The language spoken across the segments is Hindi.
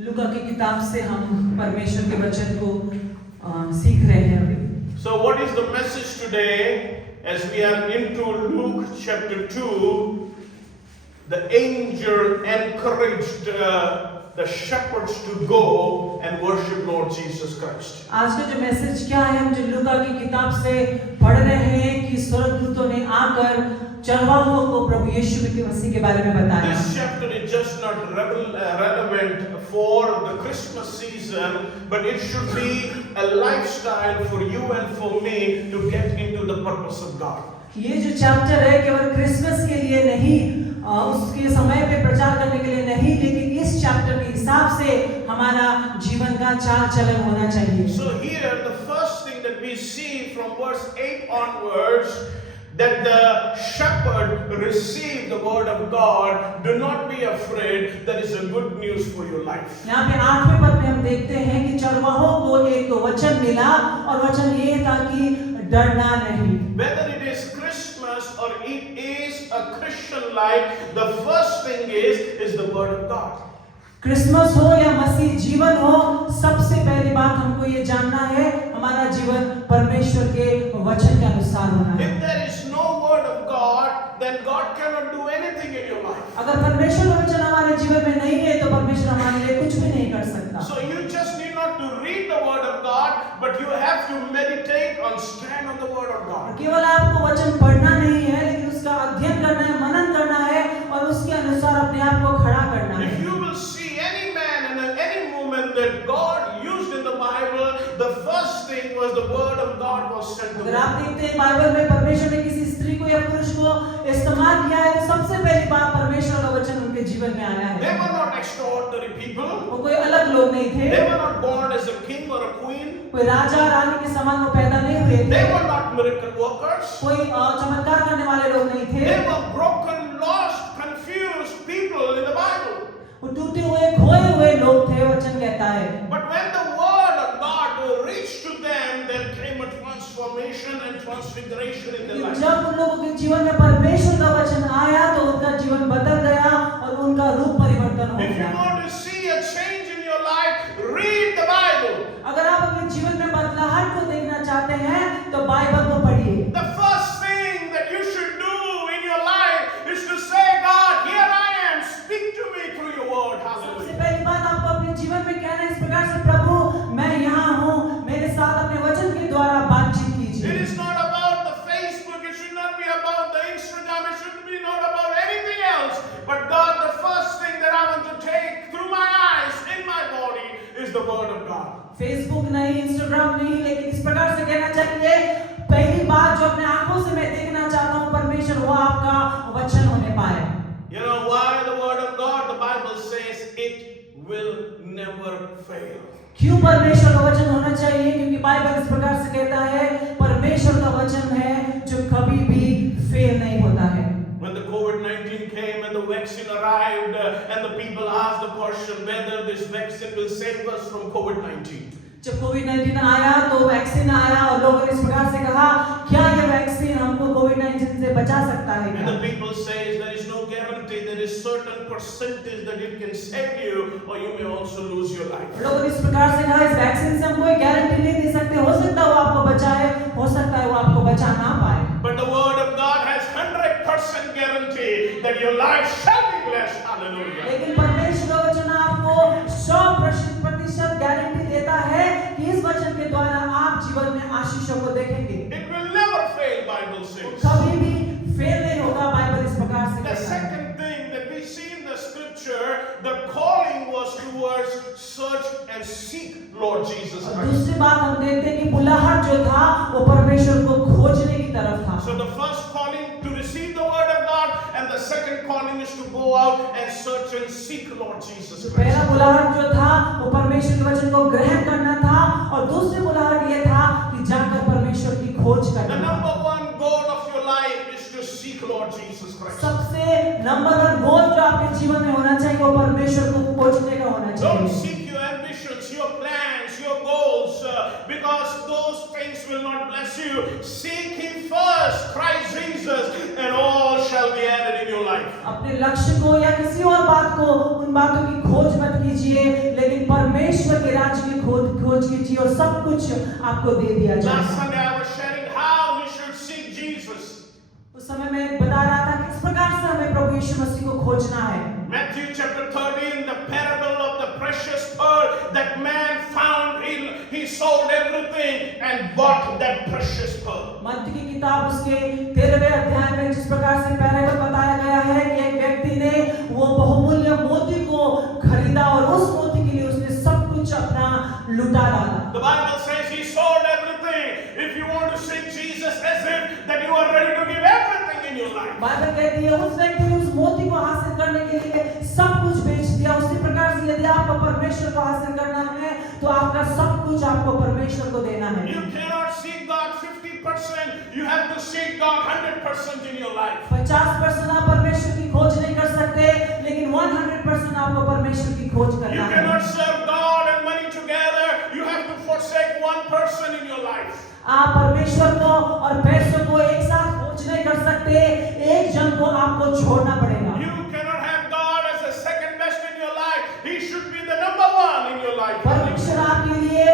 लूका की किताब से हम परमेश्वर के वचन को सीख रहे हैं अभी। So what is the message today as we are into Luke chapter 2? The angel encouraged the shepherds to go and worship Lord Jesus Christ. आज का जो मैसेज क्या है, हम जो लूका की किताब से पढ़ रहे हैं कि स्वर्गदूतों ने आकर चरवाहों को प्रभु यीशु मसीह के बारे में बताया। This chapter is just not relevant for the Christmas season, but it should be a lifestyle for you and for me to get into the purpose of God. ये जो चैप्टर है केवल क्रिसमस के लिए नहीं, उसके समय पे प्रचार करने के लिए नहीं, लेकिन इस चैप्टर के हिसाब से हमारा जीवन का चाल चलन होना चाहिए। So here the first thing that we see from verse 8 onwards, that the shepherd received the word of God. Do not be afraid. That is a good news for your life. यहाँ पे 8वें पद में हम देखते हैं कि चरवाहों को एक वचन मिला और वचन ये था कि डरना नहीं। Whether it is Christmas or it is a Christian life, the first thing is the word of God. Christmas हो या मसीह जीवन हो, सबसे पहली बात हमको ये जानना है, हमारा जीवन परमेश्वर के वचन के अनुसार होना है। If there is no word of God, then God cannot do anything in your life. अगर परमेश्वर का वचन हमारे जीवन में नहीं है, तो परमेश्वर हमारे लिए कुछ भी नहीं कर सकता। So you just need not to read the word of God, but you have to meditate on, stand on the word of God. केवल आपको वचन पढ़ना नहीं है, लेकिन उसका अध्ययन करना है, मनन करना है और उसके अनुसार अपने आप को खड़ा करना है। If you will see any man and any woman that God used in the Bible, the first thing was the word of God was sent to अगर them. आप देखते हैं बाइबल में परमेश्वर ने किसी स्त्री को या पुरुष को इस्तेमाल किया है, तो सबसे पहली बात परमेश्वर का वचन उनके जीवन में आया They है। were not extraordinary people. वो कोई अलग लोग नहीं थे, They were not born as a king or a queen. कोई राजा रानी के समान वो पैदा नहीं हुए थे, They were not miracle workers. कोई चमत्कार करने वाले लोग नहीं थे। They were broken, lost, confused people in the Bible. वो टूटे हुए खोए हुए लोग थे, वचन कहता है। But when the word of God reached to them, there came a transformation and transfiguration in their life. जब उन लोगों के जीवन में परमेश्वर का वचन आया, तो उनका जीवन बदल गया और उनका रूप परिवर्तन हो If you गया। want to see a change in your life, read the Bible. अगर आप अपने जीवन में बदलाहट को देखना चाहते हैं, तो बाइबल को पढ़िए। The first thing that you should do in your life is to say, God, here I am, speak to me through your word. सबसे Hallelujah. पहली बात आपको अपने जीवन में कहना है इस प्रकार से, प्रभु मैं यहाँ हूँ, मेरे साथ अपने वचन के द्वारा बातचीत It कीजिए। is not about the Facebook, it should not be about the Instagram, it should be not about anything else. But God, the first thing that I want to take through my eyes, in my body, is the word of God. Facebook नहीं, इंस्टाग्राम नहीं, लेकिन इस प्रकार से कहना चाहिए, पहली बात जो अपने आंखों से मैं देखना चाहता हूँ परमेश्वर, वो आपका वचन होने पाए। You know why the word of God, the Bible says it will never fail. क्यों परमेश्वर का वचन होना चाहिए? क्योंकि बाइबल इस प्रकार से कहता है, परमेश्वर का वचन है जो कभी भी फेल नहीं होता है। When the COVID-19 came and the vaccine arrived, and the people asked the question whether this vaccine will save us from COVID-19. जब कोविड-19 आया तो वैक्सीन आया और लोगों ने इस प्रकार से कहा, क्या ये वैक्सीन हमको कोविड-19 से बचा सकता है And क्या? the people say there is no guarantee, there is certain percentage that it can save you, or you may also lose your life. लोगों ने इस प्रकार से कहा, इस वैक्सीन से हम कोई गारंटी नहीं दे सकते, हो सकता है वो आपको बचाए, हो सकता है वो आपको बचा ना पाए। But the word of God has 100% guarantee that your life shall be blessed. Hallelujah. लेकिन परमेश्वर का वचन आपको 100% गारंटी देता है कि इस वचन के द्वारा आप जीवन में आशीषों को देखेंगे। It will never fail, Bible says. कभी भी फेल नहीं होगा, बाइबल इस प्रकार से The कहता है। second thing that we see in the scripture, the calling was towards search and seek Lord Jesus और Christ. दूसरी बात हम देखते हैं कि बुलाहट जो था वो परमेश्वर को खोजने की तरफ था। So the first calling to receive the word of God, and the second calling is to go out and search and seek Lord Jesus Christ. पहला बुलाहट जो था वो परमेश्वर के वचन को ग्रहण करना था, और दूसरी बुलाहट ये था कि जाकर परमेश्वर की खोज The करना। number one goal of your life is to seek Lord Jesus Christ. सबसे नंबर 1 गोल जो आपके जीवन में होना चाहिए वो परमेश्वर को खोजने का होना Don't चाहिए। seek your ambitions, your plans, your goals, because those things will not bless you. Seek Him first, Christ Jesus, and all shall be added in your life. अपने लक्ष्य को या किसी और बात को, उन बातों की खोज मत कीजिए, लेकिन परमेश्वर के राज्य की खोज कीजिए और सब कुछ आपको दे दिया Last जाएगा। Sunday I was sharing how we should seek Jesus. उस समय मैं बता रहा था किस प्रकार से हमें प्रभु यीशु मसीह को खोजना है। Matthew chapter 13, the parable of the precious pearl that man found, he sold everything and bought that precious pearl. मत्ती की किताब उसके 13वें अध्याय में जिस प्रकार से पैराबल बताया गया है कि एक व्यक्ति ने वो बहुमूल्य मोती को खरीदा और उस मोती के लिए उसने सब कुछ अपना लुटा डाला। The Bible says he sold everything. If you want to seek Jesus, as if that you are ready to give everything in your life. Bible कहती है उस व्यक्ति ने उस मोती को हासिल करने के लिए सब कुछ बेच दिया। उसी प्रकार से यदि आपको परमेश्वर को हासिल करना है तो आपका सब कुछ आपको परमेश्वर को देना है। You cannot seek God 50%. You have to seek God 100% in your life. 50% आप परमेश्वर की खोज नहीं कर सकते, लेकिन 100% आपको परमेश्वर की खोज You करना है। cannot serve God and money together. You have to forsake one person in your life. आप परमेश्वर को और पैसों को एक साथ खोज नहीं कर सकते, एक जन को आपको छोड़ना पड़ेगा। You cannot have God as the second best in your life. He should be the number one in your life. परमेश्वर आपके लिए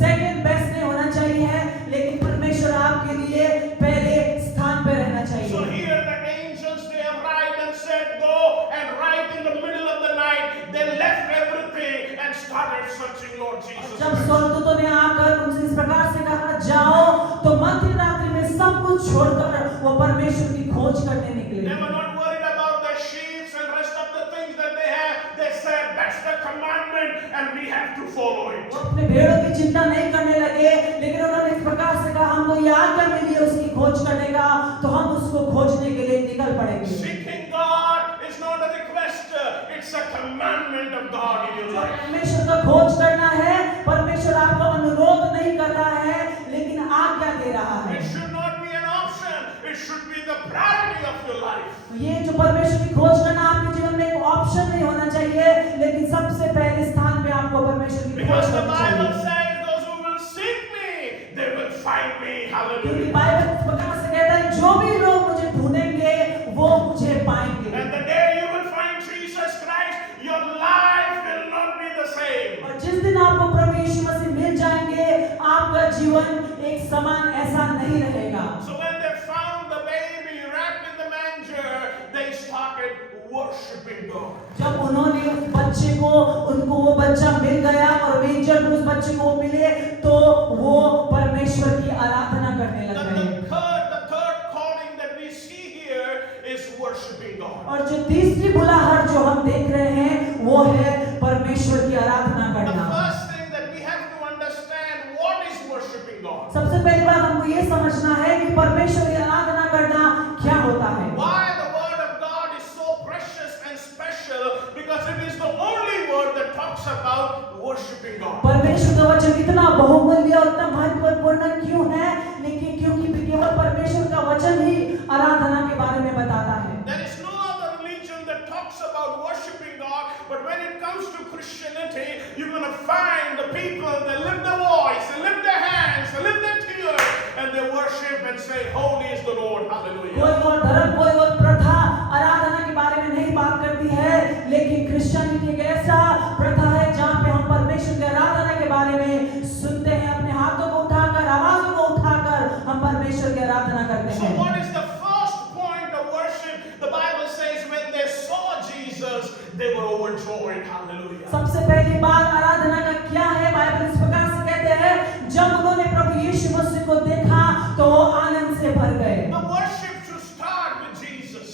सेकंड बेस्ट नहीं होना चाहिए, लेकिन परमेश्वर आपके लिए पहले स्थान पे रहना So चाहिए। here the angels, they arrived and said, go, and right in the middle of the night, they left everything and started searching Lord Jesus जब Christ. स्वर्गदूतों ने आकर उनसे इस प्रकार से कहा जाओ, तो मध्य रात्रि में सब कुछ छोड़कर वो परमेश्वर की खोज करने निकले। They were not worried about the sheep and rest of the things that they had. They said, that's the commandment and we have to follow it. वो अपने भेड़ों की चिंता नहीं करने लगे, लेकिन उन्होंने इस प्रकार से कहा हमको ये आज्ञा मिली है उसकी खोज करने का, तो हम उसको खोजने के लिए निकल पड़ेंगे। Seeking God is not a request, it's a commandment of God in your life. परमेश्वर का खोज करना है, परमेश्वर आपको अनुरोध नहीं कर रहा है, लेकिन आज्ञा दे रहा है। It should not be an option, it should be the priority of your life. ये जो परमेश्वर की खोज करना आपके जीवन में एक ऑप्शन नहीं होना चाहिए, लेकिन सबसे पहले स्थान पे आपको परमेश्वर की खोज Because the करनी Bible चाहिए। says, those who will seek me, they will find me. क्योंकि Hallelujah. बाइबल इस प्रकार से कहता है जो भी लोग मुझे ढूंढेंगे वो मुझे पाएंगे। And the day you will find Jesus Christ, your life will not be the same. और जिस दिन आपको प्रभु यीशु मसीह मिल जाएंगे, आपका जीवन एक समान ऐसा नहीं रहेगा। So when they found the baby wrapped in the manger, they started worshiping God. जब उन्होंने उस बच्चे को उनको वो बच्चा मिल गया और मेंजर में उस बच्चे को मिले, तो वो परमेश्वर की आराधना करने लग गए। The third calling that we see here is worshiping God. और जो तीसरी बुलाहट जो हम देख रहे हैं वो है परमेश्वर की आराधना The करना। first thing that we have to understand, what is worshiping God? सबसे पहली बात हमको ये समझना है कि परमेश्वर की आराधना करना क्या होता है। Why the word of God is so precious and special? Because it is the only word that talks about worshiping God. परमेश्वर का वचन इतना बहुमूल्य और इतना महत्वपूर्ण क्यों है? लेकिन क्योंकि केवल परमेश्वर का वचन ही आराधना के बारे में बताता है। There is no other religion that talks about worshiping God, but when it comes to Christianity, you're going to find the people, they lift their voice, they lift their hands, they lift their tears, and they worship and say, holy is the Lord, hallelujah. कोई और धर्म, कोई और प्रथा आराधना के बारे में नहीं बात करती है, लेकिन क्रिश्चियनिटी एक ऐसा प्रथा है जहाँ पे हम परमेश्वर की आराधना के बारे में सुनते हैं, अपने हाथों को उठाकर, आवाज़ों को उठाकर हम परमेश्वर की आराधना करते So हैं। what is the first point of worship? The Bible says when they saw Jesus, they were overjoyed, hallelujah. सबसे पहली बात आराधना का क्या है? बाइबल इस प्रकार से कहते हैं, जब उन्होंने प्रभु यीशु मसीह को देखा तो वो आनंद से भर गए। The worship should start with Jesus.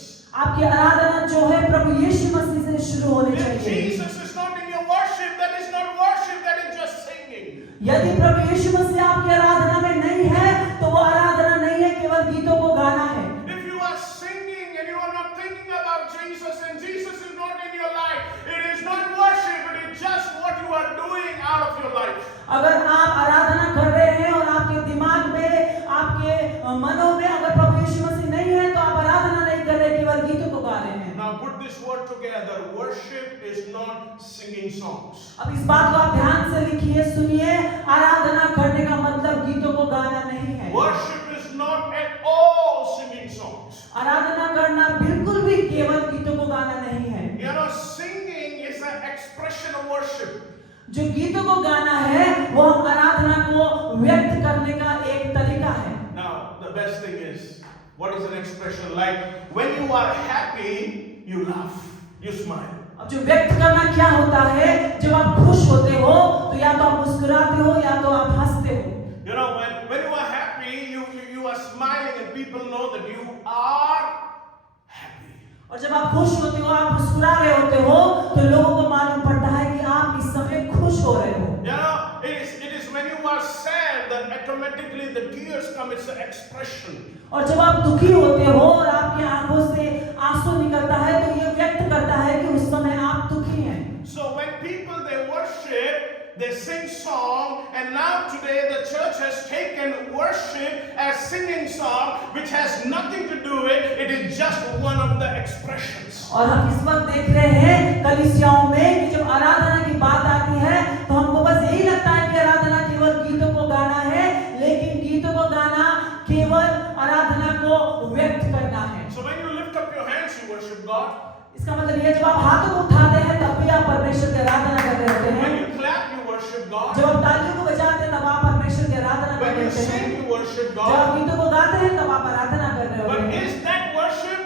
आपकी आराधना जो है प्रभु यीशु मसीह से शुरू होनी If चाहिए। Jesus is not in your worship, that is not worship, that is just singing. यदि प्रभु यीशु मसीह आपकी आराधना में नहीं है, तो वो आराधना नहीं है, केवल गीतों को गाना है। If you are singing and you are not thinking about Jesus and Jesus is not in your life, it is not worship, it is just what you are doing out of your life. अगर आप आराधना कर रहे हैं और आपके दिमाग में, आपके मनों में अगर प्रभु यीशु मसीह नहीं है, तो आप आराधना नहीं कर रहे, केवल गीतों को गा रहे हैं। Now put this word together. Worship is not singing songs. अब इस बात को आप ध्यान से लिखिए, सुनिए, आराधना करने का मतलब गीतों को गाना नहीं है। Worship is not at all singing songs. आराधना करना बिल्कुल भी केवल गीतों को गाना नहीं है। You know, singing is an expression of worship. जो गीतों को गाना है वो हम आराधना को व्यक्त करने का एक तरीका है। Now, the best thing is, what is an expression like? When you are happy, you laugh, you smile. अब जो व्यक्त करना क्या होता है, जब आप खुश होते हो तो या तो आप मुस्कुराते हो या तो आप हंसते हो। You know, when you are happy, you are smiling and people know that you are happy. और जब आप खुश होते हो, आप मुस्कुरा रहे होते हो तो लोगों को मालूम पड़ता है कि आप इस समय खुश हो रहे हो। You know, it is when you are sad that automatically the tears come. It's an expression. और जब आप दुखी होते हो और आपकी आंखों से आंसू निकलता है तो ये व्यक्त करता है कि उस समय आप दुखी हैं। So when people they worship, they sing song, and now today the church has taken worship as singing song, which has nothing to do with it. It is just one of the expressions. और हम इस वक्त देख रहे हैं कलीसियाओं में कि जब आराधना की बात आती है तो हमको बस यही लगता है कि आराधना केवल गीतों को गाना है, लेकिन गीतों को गाना केवल आराधना को व्यक्त करना है। So when you lift up your hands, you worship God. इसका मतलब ये जब आप हाथों को उठाते हैं तब भी आप परमेश्वर की आराधना कर रहे होते When हैं। you clap, you worship God. जब आप तालियों को बजाते हैं तब आप परमेश्वर की आराधना कर When रहे you होते हैं। sing, you worship जब आप God. गीतों को गाते हैं तब आप आराधना कर रहे होते But हैं। is that worship?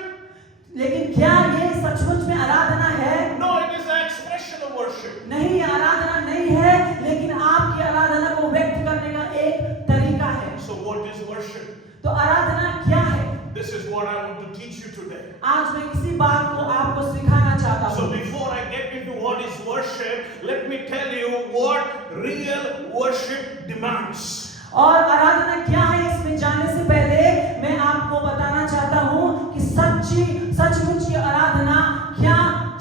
लेकिन क्या ये सचमुच में आराधना है? No, it is an expression of worship. नहीं, ये आराधना नहीं है, लेकिन आपकी आराधना को व्यक्त करने का एक तरीका है। So what is worship? तो आराधना क्या है? This is what I want to teach you today. आज मैं इसी बात को आपको सिखाना चाहता So हूँ। before I get into what is worship, let me tell you what real worship demands. और आराधना क्या है, इसमें जाने से पहले मैं आपको बताना चाहता हूँ कि सचमुच ये आराधना क्या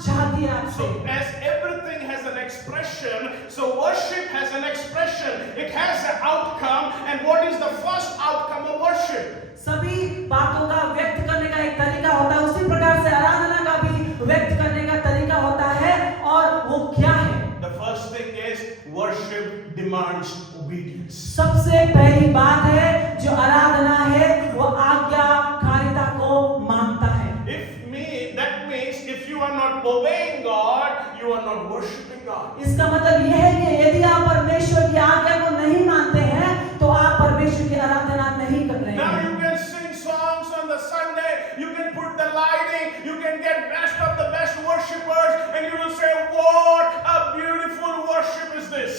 चाहती है आपसे। So as everything has an expression, so worship has an expression. It has an outcome, and what is the first outcome of worship? सभी बातों का व्यक्त करने का एक तरीका होता है, उसी प्रकार से आराधना का भी व्यक्त करने का तरीका होता है, और वो क्या है? The first thing is worship demands obedience. सबसे पहली बात है जो आराधना है वो आज्ञाकारिता को मांगता है। That means if you are not obeying God, you are not worshiping God. इसका मतलब यह है कि यदि आप परमेश्वर की आज्ञा को नहीं मानते हैं तो आप परमेश्वर की आराधना नहीं कर रहे Now हैं। you can sing songs on the Sunday, you can put the lighting, you can get best of the best worshipers, and you will say, what a beautiful worship is this.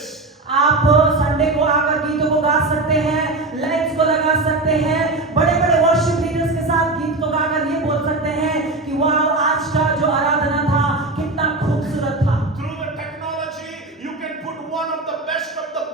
आप संडे को आकर गीतों को गा सकते हैं, लाइट्स को लगा सकते हैं, बड़े-बड़े वर्शिप लीडर्स के साथ गीत को गाकर ये बोल सकते हैं कि वाह, आज का जो आराधना था कितना खूबसूरत था। Through the technology, you can put one of the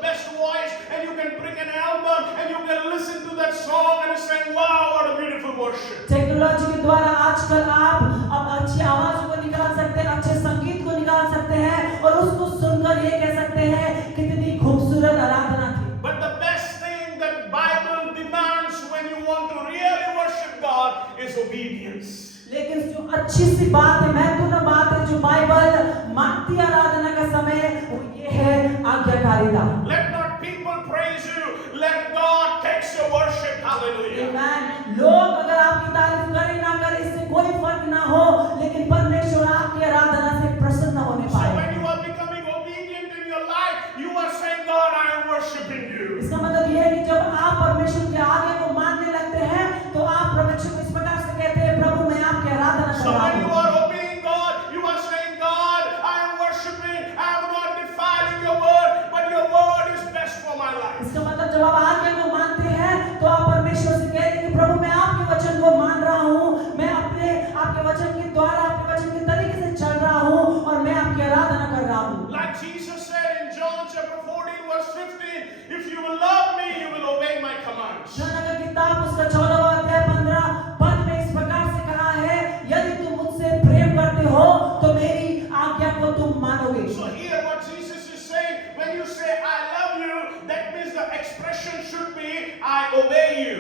best voice, and you can bring an album, and you can listen to that song and say, wow, what a beautiful worship. Technology के द्वारा आजकल आप अब अच्छी आवाज को निकाल सकते हैं, अच्छे संगीत को निकाल सकते हैं और उसको सुनकर ये कह सकते हैं कितनी खूबसूरत आराधना थी। But the best thing that Bible demands when you want to really worship God is obedience. लेकिन जो अच्छी सी बात है, महत्वपूर्ण बात है जो बाइबल मानती है आराधना का समय, वो ये है आज्ञाकारिता। Let not people praise you, let God take your worship. Hallelujah. आमीन। लोग अगर आपकी तारीफ करें ना करें इससे कोई फर्क ना हो, लेकिन परमेश्वर आपकी आराधना से प्रसन्न होने So पाए। when you are becoming obedient in your life, you are saying, God, I am worshiping you. इसका मतलब यह है कि जब आप परमेश्वर के आज्ञा को मानने लगते हैं तो आप परमेश्वर को इस प्रकार से कहते हैं, प्रभु मैं आपकी आराधना कर So रहा when you हूँ। are obeying God, you are saying, God, I am worshiping, I am not defiling your word, but your word is best for my life. इसका मतलब जब आप आज्ञा को मानते हैं तो आप परमेश्वर से कहते हैं कि प्रभु मैं आपके वचन को मान रहा हूँ, मैं आपके वचन के द्वारा, आपके वचन के तरीके से चल रहा हूँ और मैं आपकी आराधना कर रहा हूँ। Like Jesus said in John chapter 14 verse 15, if you will love me, you will obey my commands. यूहन्ना का किताब उसका 14वां अध्याय 15 पद में इस प्रकार से कहा है, यदि तुम मुझसे प्रेम करते हो तो मेरी आज्ञा को तुम मानोगे। So here what Jesus is saying, when you say I love you, that means the expression should be I obey you.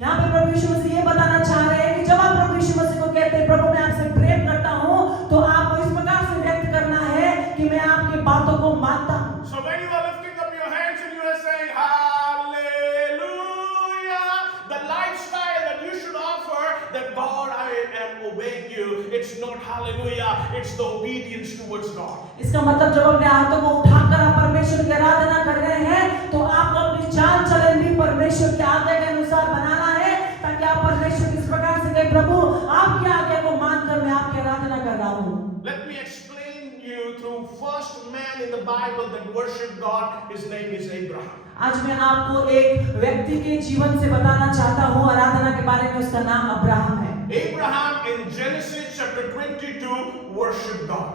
यहाँ पे प्रभु यीशु मसीह ये बताना चाह रहे हैं कि जब आप प्रभु यीशु मसीह को कहते हैं प्रभु मैं आपसे प्रेम करता हूँ, तो आपको इस प्रकार से व्यक्त करना है कि मैं आपकी बातों को मानता हूँ। So when you are lifting up your hands and you are saying hallelujah, the lifestyle that you should offer, that God I am obeying you, it's not hallelujah, it's the obedience towards God. इसका मतलब जब अपने हाथों को उठाकर आप परमेश्वर man in the Bible that worshiped God. His name is Abraham. आज मैं आपको एक व्यक्ति के जीवन से बताना चाहता हूँ आराधना के बारे में। उसका नाम अब्राहम है। Abraham in Genesis chapter 22 worshiped God.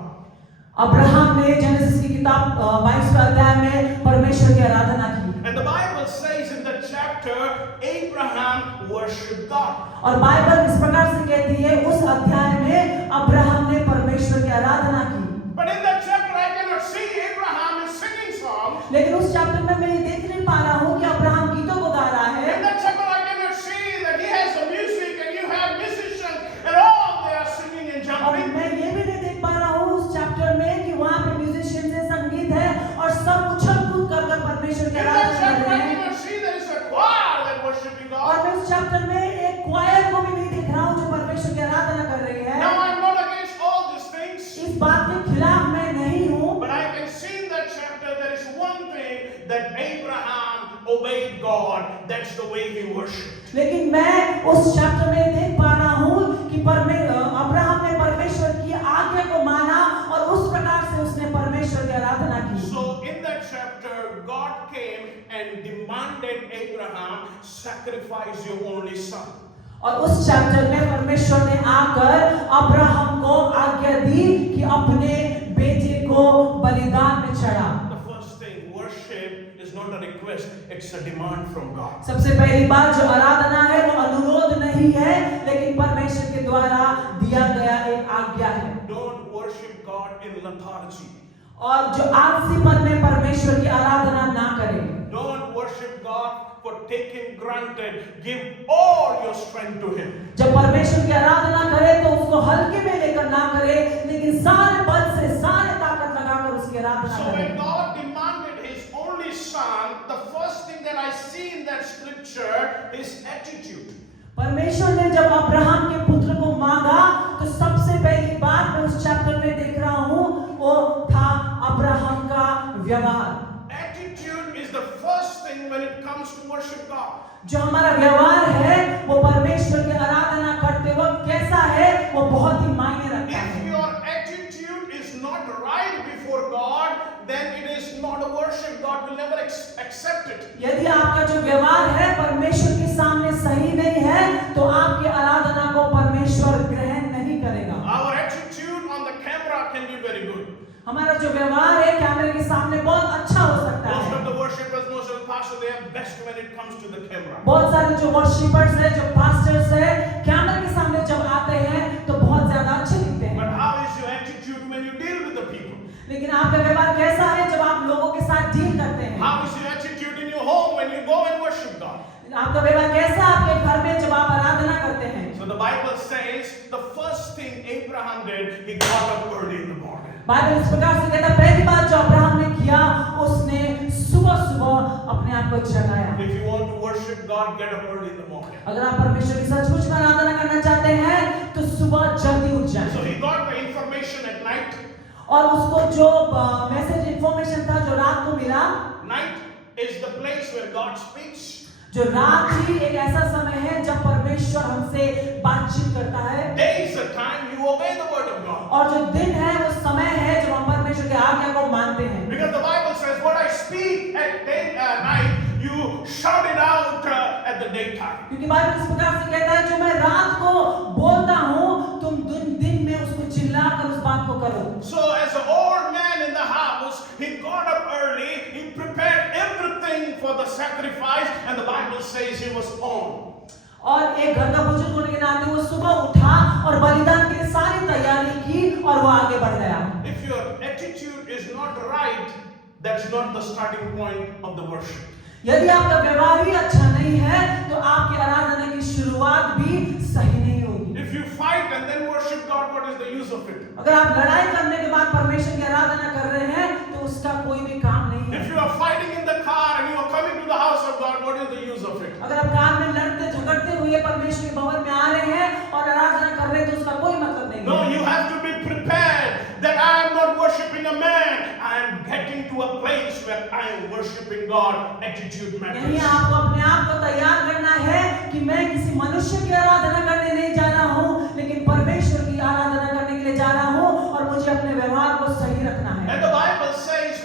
Abraham ने जेनेसिस की किताब 22वें अध्याय में परमेश्वर की आराधना की। And the Bible says in that chapter, Abraham worshipped God. और बाइबल इस प्रकार से कहती है उस अध्याय में अब्राहम ने परमेश्वर की आराधना की। But in that chapter I cannot see Abraham is singing songs. लेकिन उस चैप्टर में मैं ये देख नहीं पा रहा हूँ कि अब्राहम गीतों को गा रहा है। In that chapter I cannot see that he has a music and you have musicians and all they are singing and और jumping. मैं ये भी नहीं देख पा रहा हूँ उस चैप्टर में कि वहाँ पे म्यूजिशियंस है, संगीत है और सब उछल कूद कर परमेश्वर की In that आराधना chapter कर I रहे हैं। cannot see there is a choir that worshiping और God. मैं उस चैप्टर में एक क्वायर को भी नहीं देख रहा हूँ जो परमेश्वर की आराधना कर रही है। Now I'm not against all these things, इस बात के खिलाफ मैं नहीं हूँ, but I can see in that chapter there is one thing that Abraham obeyed God. That's the way he worshipped. लेकिन मैं उस चैप्टर में देख पा रहा हूँ कि अब्राहम ने परमेश्वर की आज्ञा को माना और उस प्रकार से उसने परमेश्वर की आराधना की। So in that chapter, God came and demanded Abraham, sacrifice your only son. और उस चैप्टर में परमेश्वर ने आकर अब्राहम को आज्ञा दी कि अपने बेटे को बलिदान में चढ़ा। The first thing, worship is not a request, it's a demand from God. सबसे पहली बात जो आराधना है वो अनुरोध नहीं है लेकिन परमेश्वर के द्वारा दिया गया एक आज्ञा है। Don't worship God in lethargy. और जो आलसीपन में परमेश्वर की आराधना ना करें। Don't worship God for taking granted. Give all your strength to Him. जब परमेश्वर की आराधना करे तो उसको हल्के में लेकर ना करे लेकिन सारे बल से सारे ताकत लगाकर उसकी आराधना So करे। when God demanded His only son, the first thing that I see in that scripture is attitude. परमेश्वर ने जब अब्राहम के पुत्र को मांगा तो सबसे पहली बात मैं उस चैप्टर में देख रहा हूँ वो था अब्राहम का व्यवहार। Attitude is the first thing when it comes to worship God. जो हमारा व्यवहार है वो परमेश्वर की आराधना करते वक्त कैसा है वो बहुत ही मायने रखता If है। your attitude is not right before God, then it is not a worship. God will never accept it. यदि आपका जो व्यवहार है परमेश्वर के सामने सही नहीं है तो आपकी आराधना को परमेश्वर ग्रहण नहीं करेगा। Our attitude on the camera can be very good. हमारा जो व्यवहार है कैमरे के सामने बहुत अच्छा हो सकता Most है। of the worshippers, most of the pastors, they are best when it comes to the camera. बहुत सारे जो वर्शिपर्स हैं, जो पास्टर्स हैं, कैमरे के सामने जब आते हैं तो बहुत ज्यादा अच्छे दिखते हैं। But how is your attitude when you deal with the people? लेकिन आपका व्यवहार कैसा है जब आप लोगों के साथ डील करते हैं? How is your attitude in your home when you go and worship God? आपका व्यवहार कैसा है आपके घर में जब आप आराधना करते हैं? So the Bible says the first thing Abraham did, he got up early in the morning. Bible इस प्रकार से कहता है पहली बात जो अब्राहम ने किया उसने सुबह अपने आप को जगाया। If you want to worship God, get up early in the morning. अगर आप परमेश्वर की सचमुच में आराधना करना चाहते हैं तो सुबह जल्दी उठ जाएं। So he got the information at night. और उसको जो मैसेज इंफॉर्मेशन था जो रात को मिला, Night is the place where God speaks. जो रात ही एक ऐसा समय है जब परमेश्वर हमसे बातचीत करता है। Day is the time you obey the word of God. और जो दिन है वो समय है जब हम परमेश्वर की आज्ञा को मानते हैं। Because the Bible says, what I speak at night, you shout it out at the daytime. क्योंकि बाइबल इस प्रकार से कहता है जो मैं रात को बोलता हूँ तुम दिन में उसको चिल्लाकर उस बात को करो। So as an old man in the house, he got up early, he prepared everything for the sacrifice, and the Bible says he was on. और एक घर का बुजुर्ग होने के नाते वो सुबह उठा और बलिदान के लिए सारी तैयारी की और वो आगे बढ़ गया। If your attitude is not right, that's not the starting point of the worship. यदि आपका व्यवहार ही अच्छा नहीं है तो आपकी आराधना की शुरुआत भी सही नहीं होगी। If you fight and then worship God, what is the use of it? अगर आप लड़ाई करने के बाद परमेश्वर की आराधना कर रहे हैं तो उसका कोई भी काम नहीं है। If you are fighting in the car and you are coming to the house of God, what is the use of it? अगर आप कार में लड़ते झगड़ते हुए परमेश्वर के भवन में आ रहे हैं और आराधना कर रहे हैं तो उसका कोई मतलब नहीं है। No, you have to be prepared that I am not worshiping a man. I am getting to a place where I am worshiping God. Attitude नहीं, matters. आपको अपने आप को तैयार करना है कि मैं किसी मनुष्य की आराधना करने नहीं जा रहा हूँ लेकिन परमेश्वर की आराधना करने के लिए जा रहा हूँ और मुझे अपने व्यवहार को सही रखना है। And the Bible says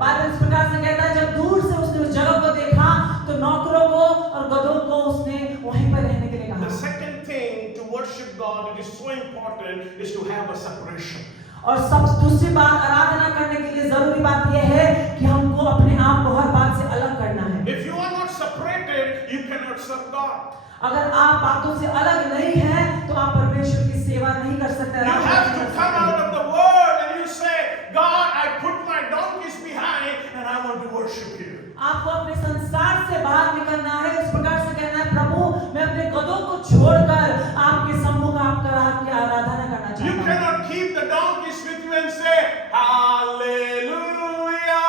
Bible इस प्रकार से कहता है, जब दूर से उसने उस जगह को देखा तो नौकरों को और गधों को उसने वहीं पर रहने के लिए The कहा। second thing to worship God, it is so important, is to have a separation. और सब दूसरी बात आराधना करने के लिए जरूरी बात यह है कि हमको अपने आप को हर बात से अलग करना है। If you are not separated, you cannot serve God. अगर आप बातों से अलग नहीं हैं तो आप परमेश्वर की सेवा नहीं कर सकते। You have to come out of the world and you say, God, I put my donkeys behind and I want to worship you. आपको अपने संसार से बाहर निकलना है, इस प्रकार से कहना है, प्रभु मैं अपने गधों को छोड़कर आपके सम्मुख आपकी आराधना करना चाहता You हूं। cannot keep the donkeys with you and say, Hallelujah.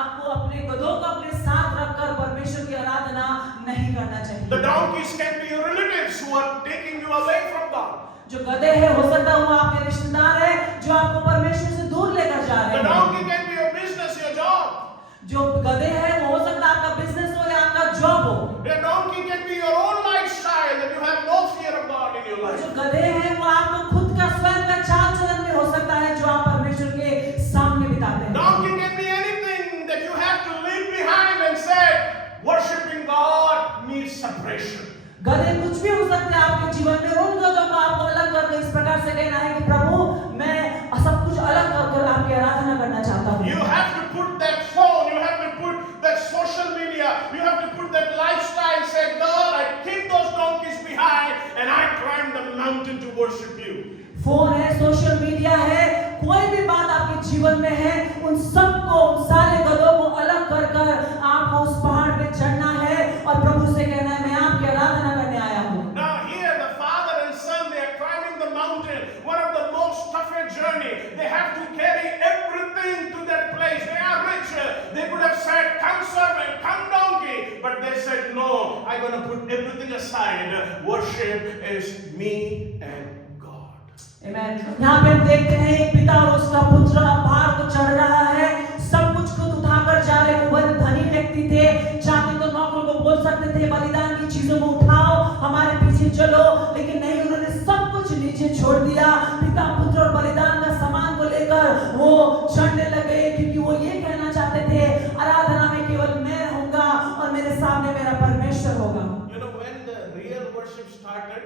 आपको अपने गधों को अपने साथ रखकर परमेश्वर की आराधना नहीं करना चाहिए। The donkeys can be your relatives who are taking you away from God. जो गधे हैं हो सकता है वो आपके रिश्तेदार हैं जो आपको परमेश्वर से दूर लेकर जा The रहे हैं। donkey can be your business, your job. जो गधे हैं वो हो सकता है आपका बिजनेस हो या आपका जॉब हो। The donkey can be your own lifestyle that you have no fear of God in your और life. जो गधे हैं वो आपको खुद का स्वयं का चाल चलन में हो सकता है जो आप परमेश्वर के सामने बिताते हैं। Donkey can be anything that you have to leave behind and say, worshiping God needs separation. गधे कुछ भी हो सकते हैं आपके जीवन में, उन गधों को आपको अलग करके इस प्रकार से कहना है कि प्रभु मैं सब कुछ अलग कर आपकी आराधना करना चाहता हूँ। You have to put that phone, you have to put that social media, you have to put that lifestyle, say, God, I keep those donkeys behind and I climb the mountain to worship you. Phone है, सोशल मीडिया है, कोई भी बात आपके जीवन में है, उन सबको, उन सारे गधों को अलग कर कर आपको उस पहाड़ पे चढ़ना है और प्रभु से कहना है मैं आपकी आराधना करने आया हूँ। Now here the father and son, they are climbing the mountain, one of the most toughest journey. They have to carry everything to that place. They are rich. They could have said, come servant, come donkey. But they said, no, I'm going to put everything aside. Worship is me and Amen. यहाँ पे हम देखते हैं एक पिता और उसका पुत्र पहाड़ को चढ़ रहा है, सब कुछ खुद उठाकर जा रहे। वो धनी व्यक्ति थे, चाहते तो नौकर को बोल सकते थे बलिदान की चीजों को उठाओ हमारे पीछे चलो, लेकिन नहीं, उन्होंने सब कुछ नीचे छोड़ दिया। पिता पुत्र और बलिदान का सामान को लेकर वो चढ़ने लगे क्योंकि वो ये कहना चाहते थे आराधना में केवल मैं रहूंगा और मेरे सामने मेरा परमेश्वर होगा। You know when the real worship started?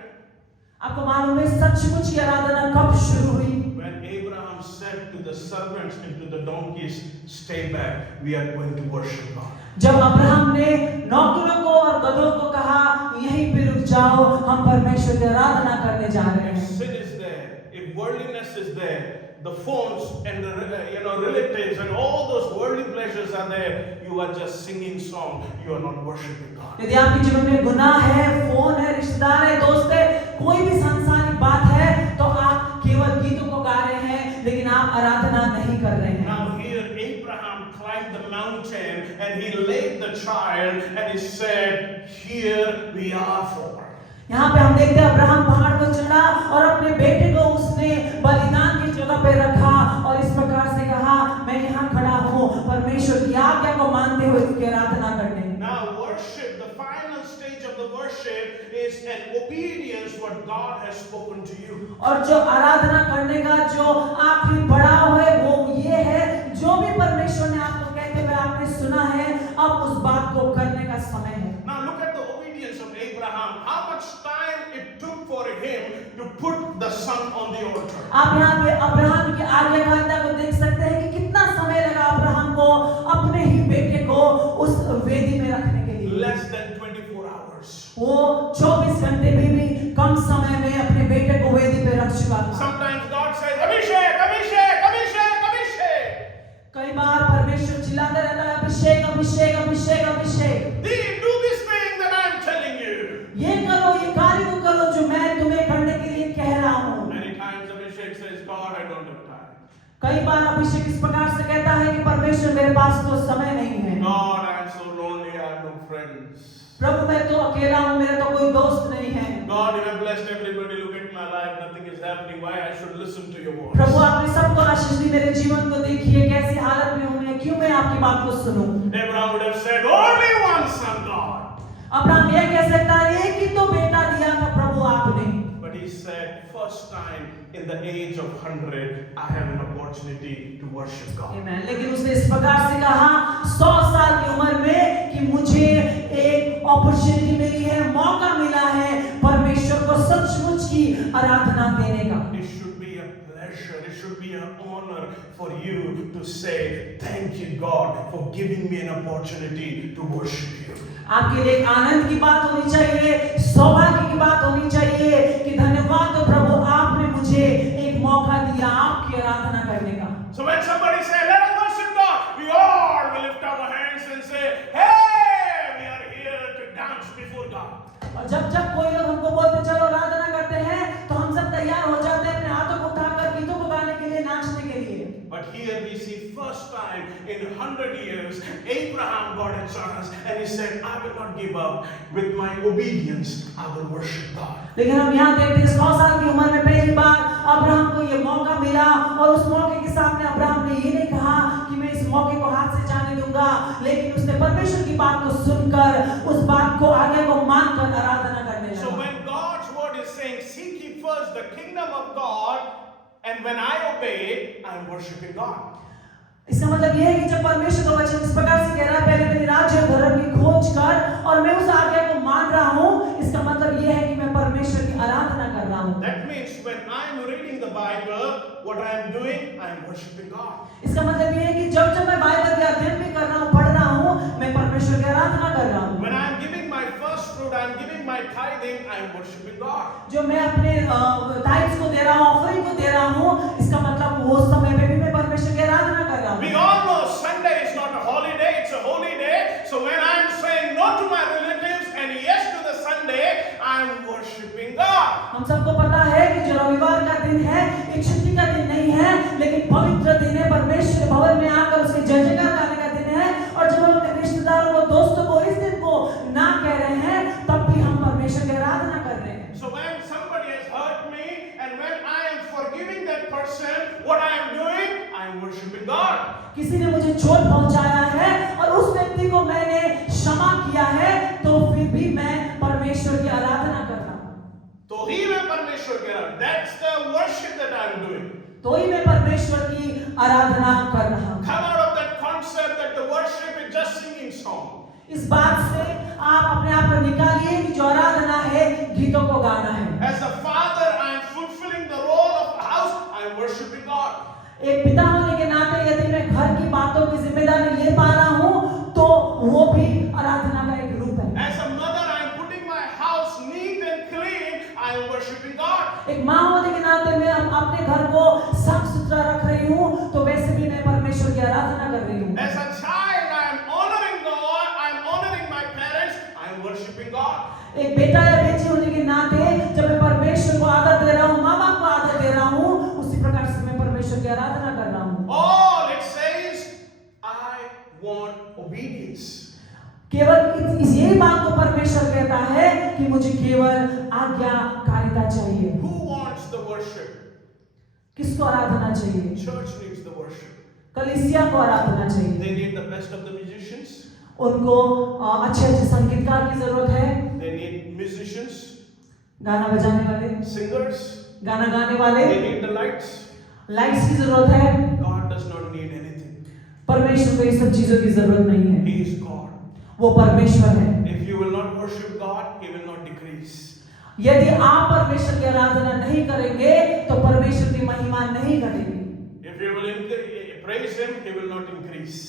आपको मालूम है सचमुच की आराधना कब शुरू हुई? When Abraham said to the servants and to the donkeys, stay back, we are going to worship God. जब अब्राहम ने नौकरों को और गधों को कहा यहीं पे रुक जाओ, हम परमेश्वर की आराधना करने जा रहे हैं। If sin is there, if worldliness is there, the phones and the relatives and all those worldly pleasures are there, you are just singing song, you are not worshiping God. यदि आपके जीवन में गुनाह है, फोन है, रिश्तेदार है, दोस्त है, कोई भी सांसारिक बात है तो आप केवल गीतों को गा रहे हैं लेकिन आप आराधना नहीं कर रहे हैं। Now here Abraham climbed the mountain and he laid the child and he said, here we are for. यहाँ पे हम देखते हैं अब्राहम पहाड़ को चढ़ा और अपने बेटे को उसने बलिदान की जगह पे रखा और इस प्रकार से कहा मैं यहाँ खड़ा हूँ परमेश्वर की आज्ञा को मानते हुए उसकी आराधना करने। Now worship, the final stage of the worship is an obedience what God has spoken to you. और जो आराधना करने का जो आखिरी पड़ाव है वो ये है जो भी परमेश्वर ने आपको कहते हुए आपने सुना है अब उस बात को करने का समय है। Now look at the obedience of Abraham. How much time it took for him to put the son on the altar. आप यहाँ पे अब्राहम की आज्ञाकारिता को देख सकते हैं कि कितना समय लगा अब्राहम को अपने ही बेटे को उस वेदी में रखने के लिए। Less than 24 hours. वो 24 घंटे भी कम समय में अपने बेटे को वेदी पे रख चुका था। Sometimes God says, Abhishek, Abhishek, Abhishek, Abhishek. कई बार परमेश्वर चिल्लाता रहता है अभिषेक अभिषेक अभिषेक अभिषेक। Do this thing that I am telling you. ये करो, ये कार्य को करो जो मैं तुम्हें करने के लिए कह रहा हूँ। Many times Abhishek says, God, I don't have time. कई बार अभिषेक इस प्रकार से कहता है कि परमेश्वर मेरे पास तो समय नहीं है। God, I am so lonely, I have no friends. प्रभु मैं तो अकेला हूँ, मेरा तो कोई दोस्त नहीं है। God, you have blessed everybody. Look at my life. Nothing is happening. Why I should listen to your voice? प्रभु आपने सबको आशीष दी, मेरे जीवन को देखिए कैसी हालत में हूँ मैं, क्यों मैं आपकी बात को सुनूं? Abraham would have said, only one son, God. Abraham यह कह सकता है एक ही तो बेटा दिया था प्रभु आपने। But he he said, first time in the age of 100, I have an opportunity to worship God. Amen. लेकिन उसने इस प्रकार से कहा 100 साल की उम्र में कि मुझे एक अपॉर्चुनिटी मिली है, मौका मिला है परमेश्वर को सचमुच की आराधना देने का। It should be a pleasure, it should be an honor for you to say, thank you God for giving me an opportunity to worship you. आपके लिए एक आनंद की बात होनी चाहिए, सौभाग्य की बात होनी चाहिए कि धन्यवाद हो प्रभु, आपने मुझे एक मौका दिया आपकी आराधना करने का। So when somebody say, let us worship God, we all will lift our hands and say, hey, we are here to dance before God. और जब कोई लोग हमको बोलते चलो आराधना करते हैं, तो हम सब तैयार हो जाते हैं अपने हाथों को उठाकर गीतों को गाने के लिए, नाचने के लिए। But here we see first time in 100 years, Abraham got a chance and he said, I will not give up. With my obedience, I will worship God. लेकिन हम यहाँ देखते हैं 100 साल की उम्र में पहली बार अब्राहम को ये मौका मिला और उस मौके के सामने अब्राहम ने ये नहीं कहा कि मैं इस मौके को हाथ से जाने दूंगा, लेकिन उसने परमेश्वर की बात को सुनकर उस बात को आगे को मानकर आराधना करने लगा। So when God's word is saying, seek ye first the kingdom of God, and when I obey, I am worshiping God. इसका मतलब यह है कि जब परमेश्वर का वचन इस प्रकार से कह रहा है, पहले मेरे राज्य और धर्म की खोज कर और मैं उस आज्ञा को मान रहा हूँ, इसका मतलब यह है कि मैं परमेश्वर की आराधना कर रहा हूँ। That means when I am reading the Bible, what I am doing, I am worshiping God. इसका मतलब यह है कि जब मैं बाइबल का अध्ययन भी कर रहा हूँ, पढ़ रहा हूँ, मैं परमेश्वर की आराधना कर रहा हूँ। When I am giving my first fruit, I am giving my tithing, I am worshiping God. जो मैं अपने टाइप्स को दे रहा हूँ, ऑफरिंग को दे रहा हूँ, इसका मतलब वो समय में भी मैं परमेश्वर की आराधना कर रहा हूँ। We all know Sunday is not a holiday, it's a holy day. So when I am saying no to my relatives and yes to the Sunday, I am worshiping God. हम सबको पता है कि जो रविवार का दिन है एक छुट्टी का दिन नहीं है, लेकिन पवित्र दिन है, परमेश्वर के भवन में आकर उसके जय जयकार गाने का दिन है। और जब हम अपने रिश्तेदारों को, दोस्तों को इस दिन को ना कह रहे हैं, तब भी हम परमेश्वर की आराधना कर रहे हैं। So when somebody has hurt me and when I am forgiving that person, what I am doing, I am worshiping God. किसी ने मुझे चोट पहुंचाया है और उस व्यक्ति को मैंने क्षमा किया है, तो फिर भी मैं परमेश्वर की आराधना कर रहा हूँ। तो ही मैं परमेश्वर कह रहा हूँ. That's the worship that I am doing. तो ही मैं परमेश्वर की आराधना कर रहा हूँ। Come out of that concept that the worship is just singing song. इस बात से आप अपने आप को निकालिए कि जो आराधना है गीतों को गाना है। As a father, I am fulfilling the role of a house. I am worshiping God. एक पिता होने के नाते यदि मैं घर की बातों की जिम्मेदारी ले पा रहा हूँ, तो वो भी आराधना का एक रूप है। As a mother, I am putting my house neat and clean. I am worshiping God. एक माँ होने के नाते मैं अपने घर को साफ सुथरा रख रही हूँ, तो वैसे भी मैं परमेश्वर की आराधना कर रही हूँ। As a child, I am honoring God. I am honoring my parents. I am worshiping God. एक बेटा या बेटी होने के नाते जब मैं परमेश्वर को आदर दे रहा हूँ, माँ बाप को आदर दे रहा हूँ, उसी प्रकार से मैं परमेश्वर की आराधना कर रहा हूँ। All it says, I want obedience. केवल यही बात को परमेश्वर कहता है कि मुझे केवल आज्ञाकारिता चाहिए। Who wants the worship? किसको आराधना चाहिए? Church needs the worship. कलीसिया को आराधना चाहिए। They need the best of the musicians. उनको अच्छे संगीतकार की जरूरत है। They need musicians, गाना बजाने वाले, singers. गाना गाने वाले, They need the lights. Lights की जरूरत है। God does not need anything. परमेश्वर को ये सब चीजों की जरूरत नहीं है। He is God. वो परमेश्वर है। If you will not worship God, He will not decrease. यदि आप परमेश्वर की आराधना नहीं करेंगे, तो परमेश्वर की महिमा नहीं घटेगी। If you will praise Him, He will not increase.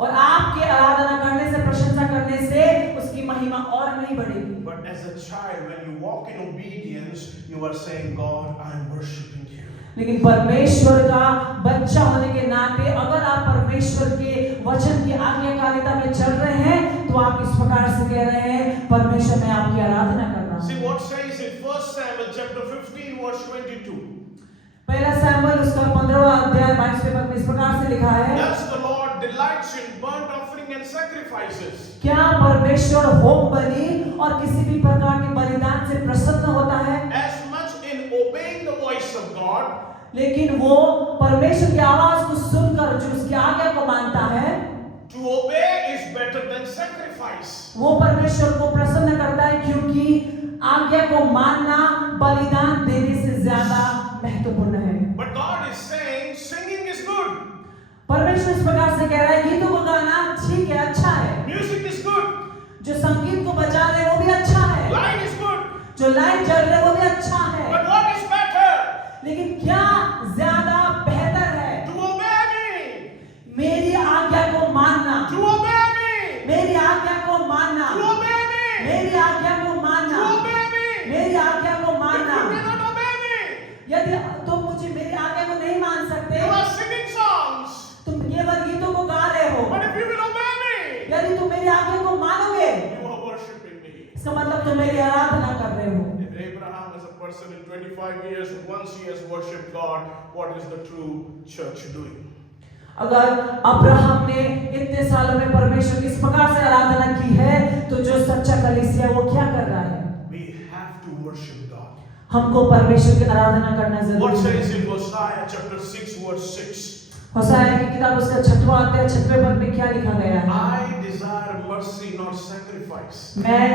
और आपके आराधना करने से, प्रशंसा करने से उसकी महिमा और नहीं बढ़ेगी। But as a child, when you walk in obedience, you are saying, God, I am worshiping you. लेकिन परमेश्वर का बच्चा होने के नाते अगर आप परमेश्वर के वचन की आज्ञाकारिता में चल रहे हैं, तो आप इस प्रकार से कह रहे हैं, परमेश्वर मैं आपकी आराधना कर रहा हूँ। See what says in 1 Samuel chapter 15 verse 22. पहला सैमुएल उसका 15वां अध्याय 22वें पद में इस प्रकार से लिखा है, Thus the Lord delights in burnt offering and sacrifices. क्या परमेश्वर होम बलि और किसी भी प्रकार के बलिदान से प्रसन्न होता है? As much in obeying the voice of God, लेकिन वो परमेश्वर की आवाज को सुनकर जो उसकी आज्ञा को मानता है, to obey is better than sacrifice. वो परमेश्वर को प्रसन्न करता है, क्योंकि आज्ञा को मानना बलिदान देने से ज्यादा महत्वपूर्ण है। But God is saying singing is good. परमेश्वर इस प्रकार से कह रहा है गीतों को गाना ठीक है, अच्छा है। Music is good. जो संगीत को बजा रहे हैं वो भी अच्छा है। Light is good. जो लाइट जल रहे हैं वो भी अच्छा है। But what is better? लेकिन क्या ज्यादा बेहतर है? To obey me. मेरी आज्ञा को मानना। To obey me. मेरी आज्ञा को मानना। To obey me. मेरी आज्ञा को मानना। To obey me. मेरी आज्ञा को If मानना। you cannot obey me, यदि तुम मुझे मेरी आज्ञा को नहीं मान सकते, you are singing songs. तुम केवल गीतों को गा रहे हो। But if you will obey me, यदि तुम मेरी आज्ञा को मानोगे, you are worshiping me. इसका मतलब तुम मेरी आराधना कर रहे हो। If Abraham is a person in 25 years, once he has worshipped God, what is the true church doing? अगर अब्राहम ने इतने सालों में परमेश्वर की इस प्रकार से आराधना की है, तो जो सच्चा कलीसिया वो क्या कर रहा है? We have to worship God. हमको परमेश्वर की आराधना करना What जरूरी है। says in Hosea chapter 6 verse 6? होशाया की किताब उसका 6वां अध्याय 6वें पद में क्या लिखा गया है? I desire mercy, not sacrifice. मैं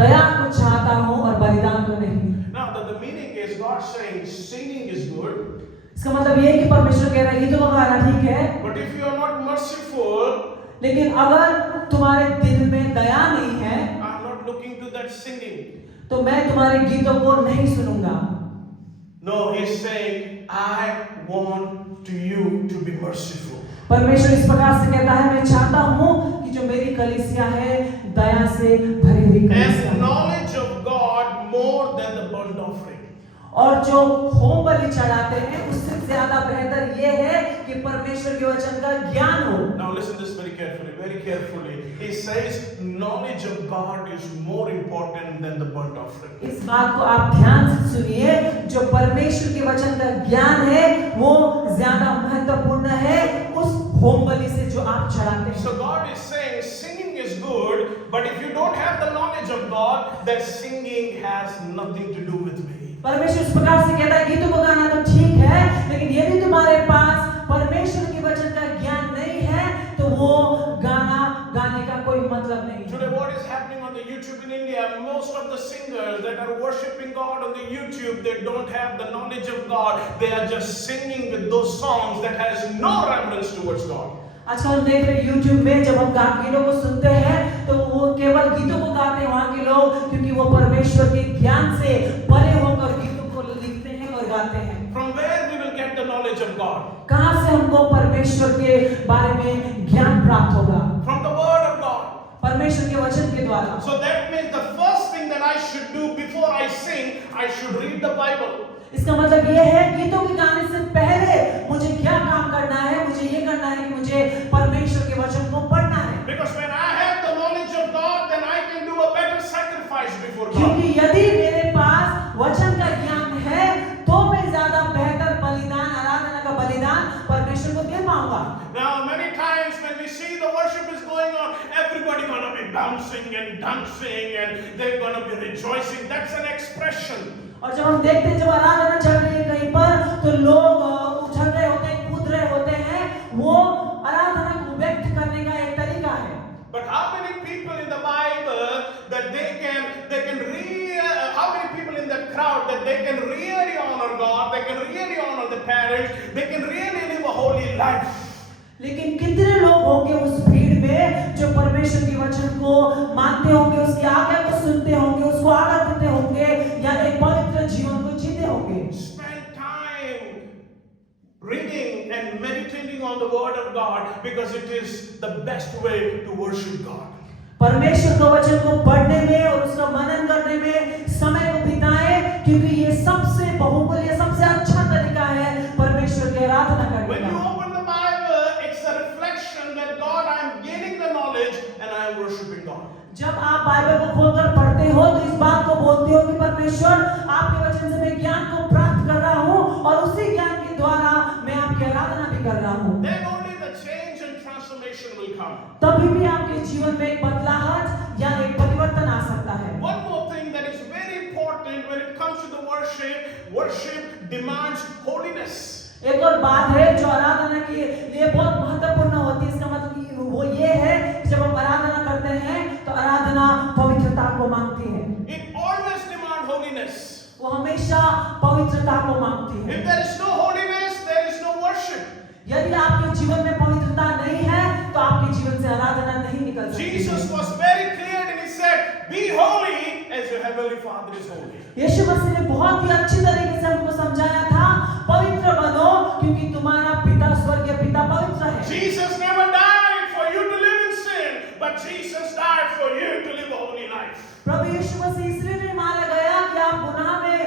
दया को चाहता हूँ और बलिदान को नहीं। Now the meaning is God saying singing is good, इसका मतलब ये है कि परमेश्वर कह रहा है गीतों को गाना ठीक है, but if you are not merciful, लेकिन अगर तुम्हारे दिल में दया नहीं है, I'm not looking to that singing. तो मैं तुम्हारे गीतों को नहीं सुनूंगा। No, he's saying, I want to you to be merciful. परमेश्वर इस प्रकार से कहता है मैं चाहता हूँ कि जो मेरी कलीसिया है दया से भरी हुई कलीसिया And है। knowledge of God more than the burnt offering. और जो होम बलि चढ़ाते हैं उससे ज्यादा बेहतर ये है कि परमेश्वर के वचन का ज्ञान हो। Now listen to this very carefully, very carefully. He says knowledge of God is more important than the burnt offering. इस बात को आप ध्यान से सुनिए, जो परमेश्वर के वचन का ज्ञान है वो ज्यादा महत्वपूर्ण है उस होम बलि से जो आप चढ़ाते हैं। So God is saying singing is good, but if you don't have the knowledge of God, that singing has nothing to do with me. परमेश्वर इस प्रकार से कहता है गीतों को गाना तो ठीक है, लेकिन यदि तुम्हारे पास परमेश्वर के वचन का ज्ञान नहीं है तो वो गाना गाने का कोई मतलब नहीं है। Today what is happening on the YouTube in India, most of the singers that are worshiping God on the YouTube, they don't have the knowledge of God. They are just singing with those songs that has no reference towards God. आजकल हम देख रहे हैं YouTube में जब हम गीतों को सुनते हैं तो वो केवल गीतों को गाते हैं वहाँ के लोग, क्योंकि वो परमेश्वर के ज्ञान से परे होकर गीतों को लिखते हैं और गाते हैं। From where we will get the knowledge of God? कहाँ से हमको परमेश्वर के बारे में ज्ञान प्राप्त होगा? From the word of God. परमेश्वर के वचन के द्वारा। So that means the first thing that I should do before I sing, I should read the Bible. इसका मतलब ये है गीतों के गाने से पहले मुझे क्या काम करना है? मुझे ये करना है कि मुझे परमेश्वर के वचन को पढ़ना है। Because when I have the knowledge of God, then I can do a better sacrifice before God. क्योंकि यदि मेरे पास वचन का ज्ञान है तो मैं ज्यादा बेहतर बलिदान, आराधना का बलिदान परमेश्वर को दे पाऊंगा। Now many times when we see the worship is going on, everybody gonna be bouncing and dancing and they're gonna be rejoicing. That's an expression. और जब हम देखते हैं जब आराधना चल रही है कहीं पर तो लोग उछल रहे होते हैं, कूद रहे होते हैं, वो आराधना को व्यक्त करने का एक तरीका है। But how many people in the Bible that they can really, how many people in that crowd that they can really honor God, they can really honor the parents, they can really live a holy life. लेकिन कितने लोग होंगे उस भीड़ में जो परमेश्वर के वचन को मानते होंगे, उसकी आज्ञा को सुनते होंगे, उसको आदर देते होंगे या एक पवित्र जीवन को जीते होंगे। Spend time reading and meditating on the word of God because it is the best way to worship God. परमेश्वर के वचन को पढ़ने में और उसका मनन करने में समय को बिताएं, क्योंकि ये सबसे बहुमूल्य, सबसे अच्छा तरीका है परमेश्वर की आराधना करने When you का। open the Bible, it's a reflection that God, I am gaining the knowledge and I am worshiping God. जब आप बाइबल को खोलकर पढ़ते हो तो इस बात को बोलते हो कि परमेश्वर आपके वचन से मैं ज्ञान को प्राप्त कर रहा हूँ और उसी ज्ञान के द्वारा मैं आपकी आराधना भी कर रहा हूँ। Then only the change and transformation will come. तभी भी आपके जीवन में एक बदलाहट या एक परिवर्तन आ सकता है। One more thing that is very important when it comes to the worship demands holiness. एक और बात है जो आराधना के लिए बहुत महत्वपूर्ण होती है, इसका मतलब वो ये है कि जब हम आराधना करते हैं तो आराधना पवित्रता को मांगती है। It always होती है। If there is no holiness, there is no worship. यदि आपके जीवन में पवित्रता नहीं है तो आपके जीवन से आराधना नहीं निकल सकती। Jesus was very clear and he said, "Be holy as your heavenly Father is holy." यीशु मसीह ने बहुत ही अच्छी तरीके से हमको समझाया था, पवित्र बनो क्योंकि तुम्हारा पिता स्वर्गीय पिता पवित्र है। Jesus never died for you to live in sin, but Jesus died for you to live a holy life. प्रभु यीशु मसीह इसलिए नहीं मारा गया कि आप गुनाह में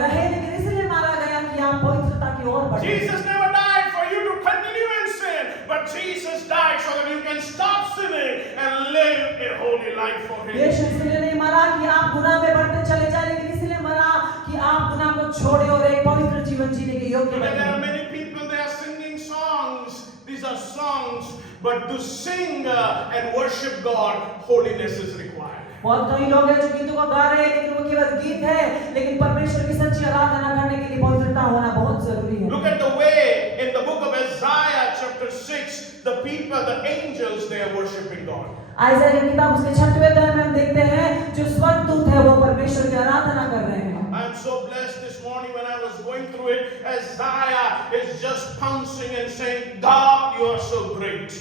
रहे, लेकिन इसलिए मारा गया कि आप पवित्रता की ओर बढ़े। Jesus never died for you to continue in sin, but Jesus died so that you can stop sinning and live a holy life for Him. यीशु इसलिए नहीं मरा कि आप गुनाह में बढ़ते चले जाए, लेकिन इसलिए मरा कि आप गुनाह को छोड़े और एक पवित्र जीवन जीने के योग्य Today there are बने। many people, they are singing songs. These are songs, but to sing and worship God, holiness is required. बहुत कई लोग हैं जो गीतों को गा रहे हैं, लेकिन वो केवल गीत है, लेकिन परमेश्वर की सच्ची आराधना करने के लिए पवित्रता होना बहुत जरूरी है। Look at the way in the book of Isaiah chapter 6, the people, the angels, they are worshiping God. आइज़ाया की किताब उसके 6वें अध्याय में हम देखते हैं जो स्वर्गदूत है वो परमेश्वर की आराधना कर रहे हैं। I am so blessed this morning when I was going through it. Isaiah is just pouncing and saying, "God, you are so great."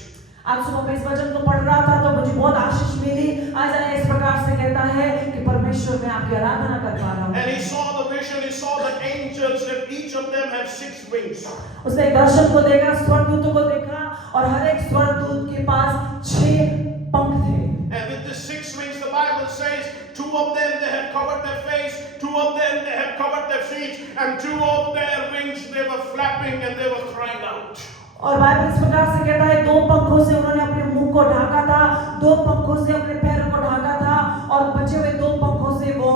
आज सुबह मैं इस वचन को पढ़ रहा था तो मुझे बहुत आशीष मिली। आइज़ाया इस प्रकार से कहता है कि परमेश्वर मैं आपकी आराधना कर पा रहा हूँ। And he saw the vision. He saw the angels, and each of them have 6 wings. उसने दर्शन को देखा, स्वर्गदूतों को देखा और हर एक स्वर्गदूत के पास 6 पंख थे। And with the 6 wings, the Bible says, 2 of them they have covered their face, 2 of them they have covered their feet, and 2 of their wings they were flapping and they were crying out. और बाइबल इस प्रकार से कहता है 2 पंखों से उन्होंने अपने मुंह को ढाका था, 2 पंखों से अपने पैरों को ढाका था और बचे हुए 2 पंखों से वो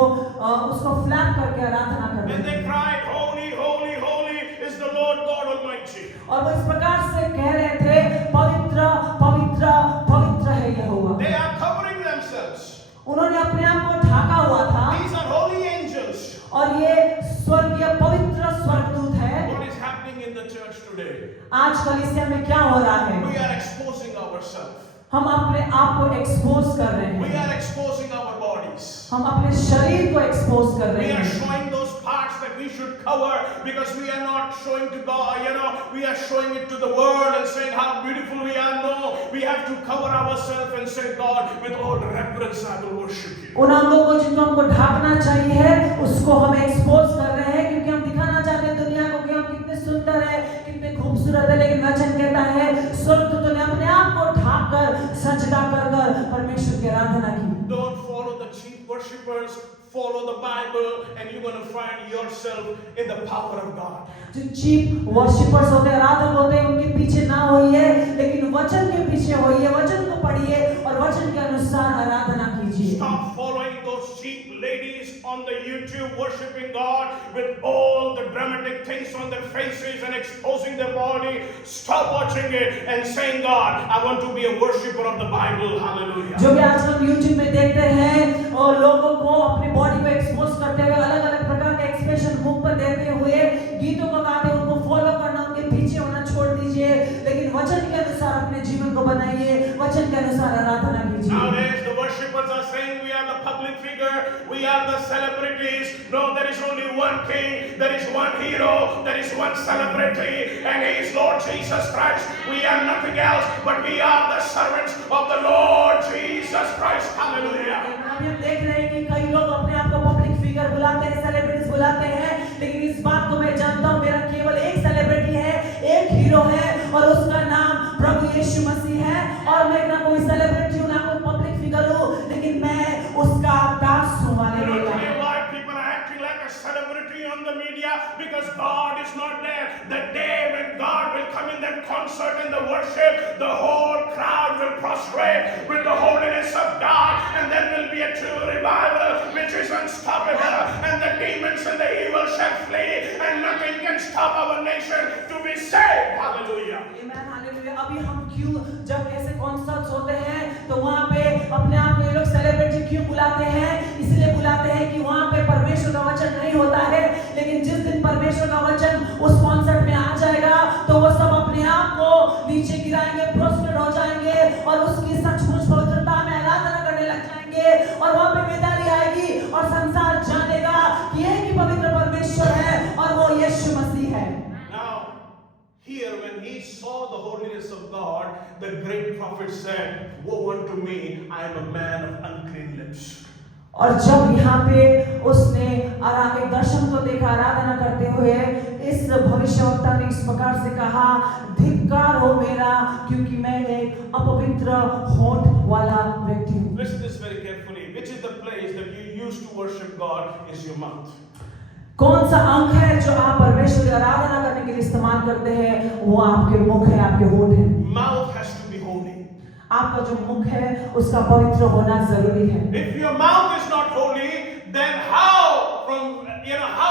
उसको फ्लैप करके आराधना कर रहे And they थे। cried, "Holy, holy, holy is the Lord God Almighty." और वो इस प्रकार से कह रहे थे, पवित्र पवित्र पवित्र है यहोवा। They are covering themselves. उन्होंने अपने आप को ढाका हुआ था These are holy angels. और ये स्वर्गीय पवित्र स्वर्गदूत है। What is happening in the church today? आज कलीसिया में क्या हो रहा है? We are exposing ourselves. हम अपने आप को एक्सपोज कर रहे We हैं, are exposing our bodies. हम अपने शरीर को एक्सपोज कर रहे We are हैं। showing those parts that we should cover because we are not showing to God, we are showing it to the world and saying how beautiful we are. No, we have to cover ourselves and say, "God, with all reverence I will worship you." उन अंगों को जिनको हमको ढाकना चाहिए उसको हम एक्सपोज कर रहे हैं क्योंकि हम दिखाना चाहते हैं दुनिया को कि हम कितने सुंदर है, कितने खूबसूरत है। लेकिन वचन कहता है स्वर्गदूतों ने अपने आप को ढाक कर सजदा कर परमेश्वर की आराधना की। Don't follow the cheap worshippers. Follow the Bible and you're going to find yourself in the power of God. जो चीप वर्शिपर्स होते हैं, आराधक होते हैं, उनके पीछे ना होइए, लेकिन वचन के पीछे होइए, वचन को पढ़िए और वचन के अनुसार आराधना कीजिए। Stop following those cheap ladies on the YouTube worshiping God with all the dramatic things on their faces and exposing their body. Stop watching it and saying, "God, I want to be a worshipper of the Bible." Hallelujah. जो भी आजकल हम YouTube में देखते हैं और लोगों को अपनी बॉडी को एक्सपोज करते हुए अलग-अलग प्रकार के एक्सप्रेशन मुख पर देते हुए गीतों को गाते हुए उनको फॉलो करना, उनके पीछे होना छोड़ दीजिए, लेकिन वचन के अनुसार अपने जीवन को बनाइए, वचन के अनुसार आराधना कीजिए। Nowadays the worshippers are saying we are the public figure, we are the celebrities. No, there is only one king, there is one hero, there is one celebrity, and he is Lord Jesus Christ. We are nothing else, but we are the servants of the Lord Jesus Christ. Hallelujah. अभी हम देख रहे हैं कि कई लोग अपने आप को पब्लिक फिगर बुलाते हैं, सेलिब्रिटीज बुलाते हैं, लेकिन इस बात को मैं जानता हूँ मेरा केवल एक सेलिब्रिटी है, एक हीरो है और उसका नाम प्रभु यीशु मसीह है। और मैं ना कोई सेलिब्रिटी हूँ ना कोई पब्लिक फिगर हूँ, लेकिन मैं उसका दास हूँ। Today why people are acting like a celebrity on the media because God is not there. The day when God will come in that concert and the worship, the whole crowd will prostrate with the holiness of God, and there will be a true revival which is unstoppable, and the demons and the evil shall flee, and nothing can stop our nation to be saved. Hallelujah. Amen, hallelujah. अभी हम क्यों जब ऐसे कॉन्सर्ट्स होते हैं तो वहाँ पे अपने आप को ये लोग सेलिब्रिटी क्यों बुलाते हैं? इसलिए बुलाते हैं कि वहाँ पे परमेश्वर का वचन नहीं होता है, लेकिन जिस दिन परमेश्वर का वचन उस कॉन्सर्ट में आ जाएगा तो वो सब अपने आप को नीचे गिराएंगे, प्रोस्ट्रेट हो जाएंगे और उसकी सचमुच पवित्रता में आराधना करने लग जाएंगे और वहाँ पे बेदारी आएगी और संसार जानेगा कि यही पवित्र परमेश्वर है और वो यीशु Here, when he saw the holiness of God, the great prophet said, "Woe unto me, I am a man of unclean lips." और जब यहाँ पे उसने एक दर्शन को देखा आराधना करते हुए, इस भविष्यवक्ता ने इस प्रकार से कहा, धिक्कार हो मेरा, क्योंकि मैं एक अपवित्र होंठ वाला व्यक्ति हूँ। Listen to this very carefully. Which is the place that you use to worship God is your mouth. कौन सा अंग है जो आप परमेश्वर की आराधना करने के लिए इस्तेमाल करते हैं? वो आपके मुख है, आपके होंठ है। Mouth has to be holy. आपका जो मुख है उसका पवित्र होना जरूरी है। If your mouth is not holy, then how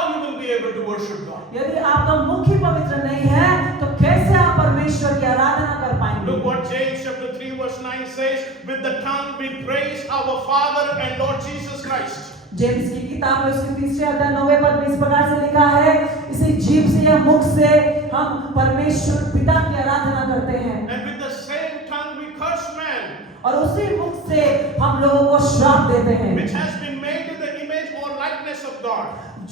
you will be able to worship God? यदि आपका मुख ही पवित्र नहीं है तो कैसे आप परमेश्वर की आराधना कर पाएंगे? Look what James chapter 3 verse 9 says, "With the tongue we praise our Father and Lord Jesus Christ." James की किताब में उसके 3 अध्याय 9 पद में इस प्रकार से लिखा है, इसी जीभ से या मुख से हम परमेश्वर पिता की आराधना करते हैं। And with the same tongue we curse man, और उसी मुख से हम लोगों को श्राप देते हैं, which has been made in the image or likeness of God.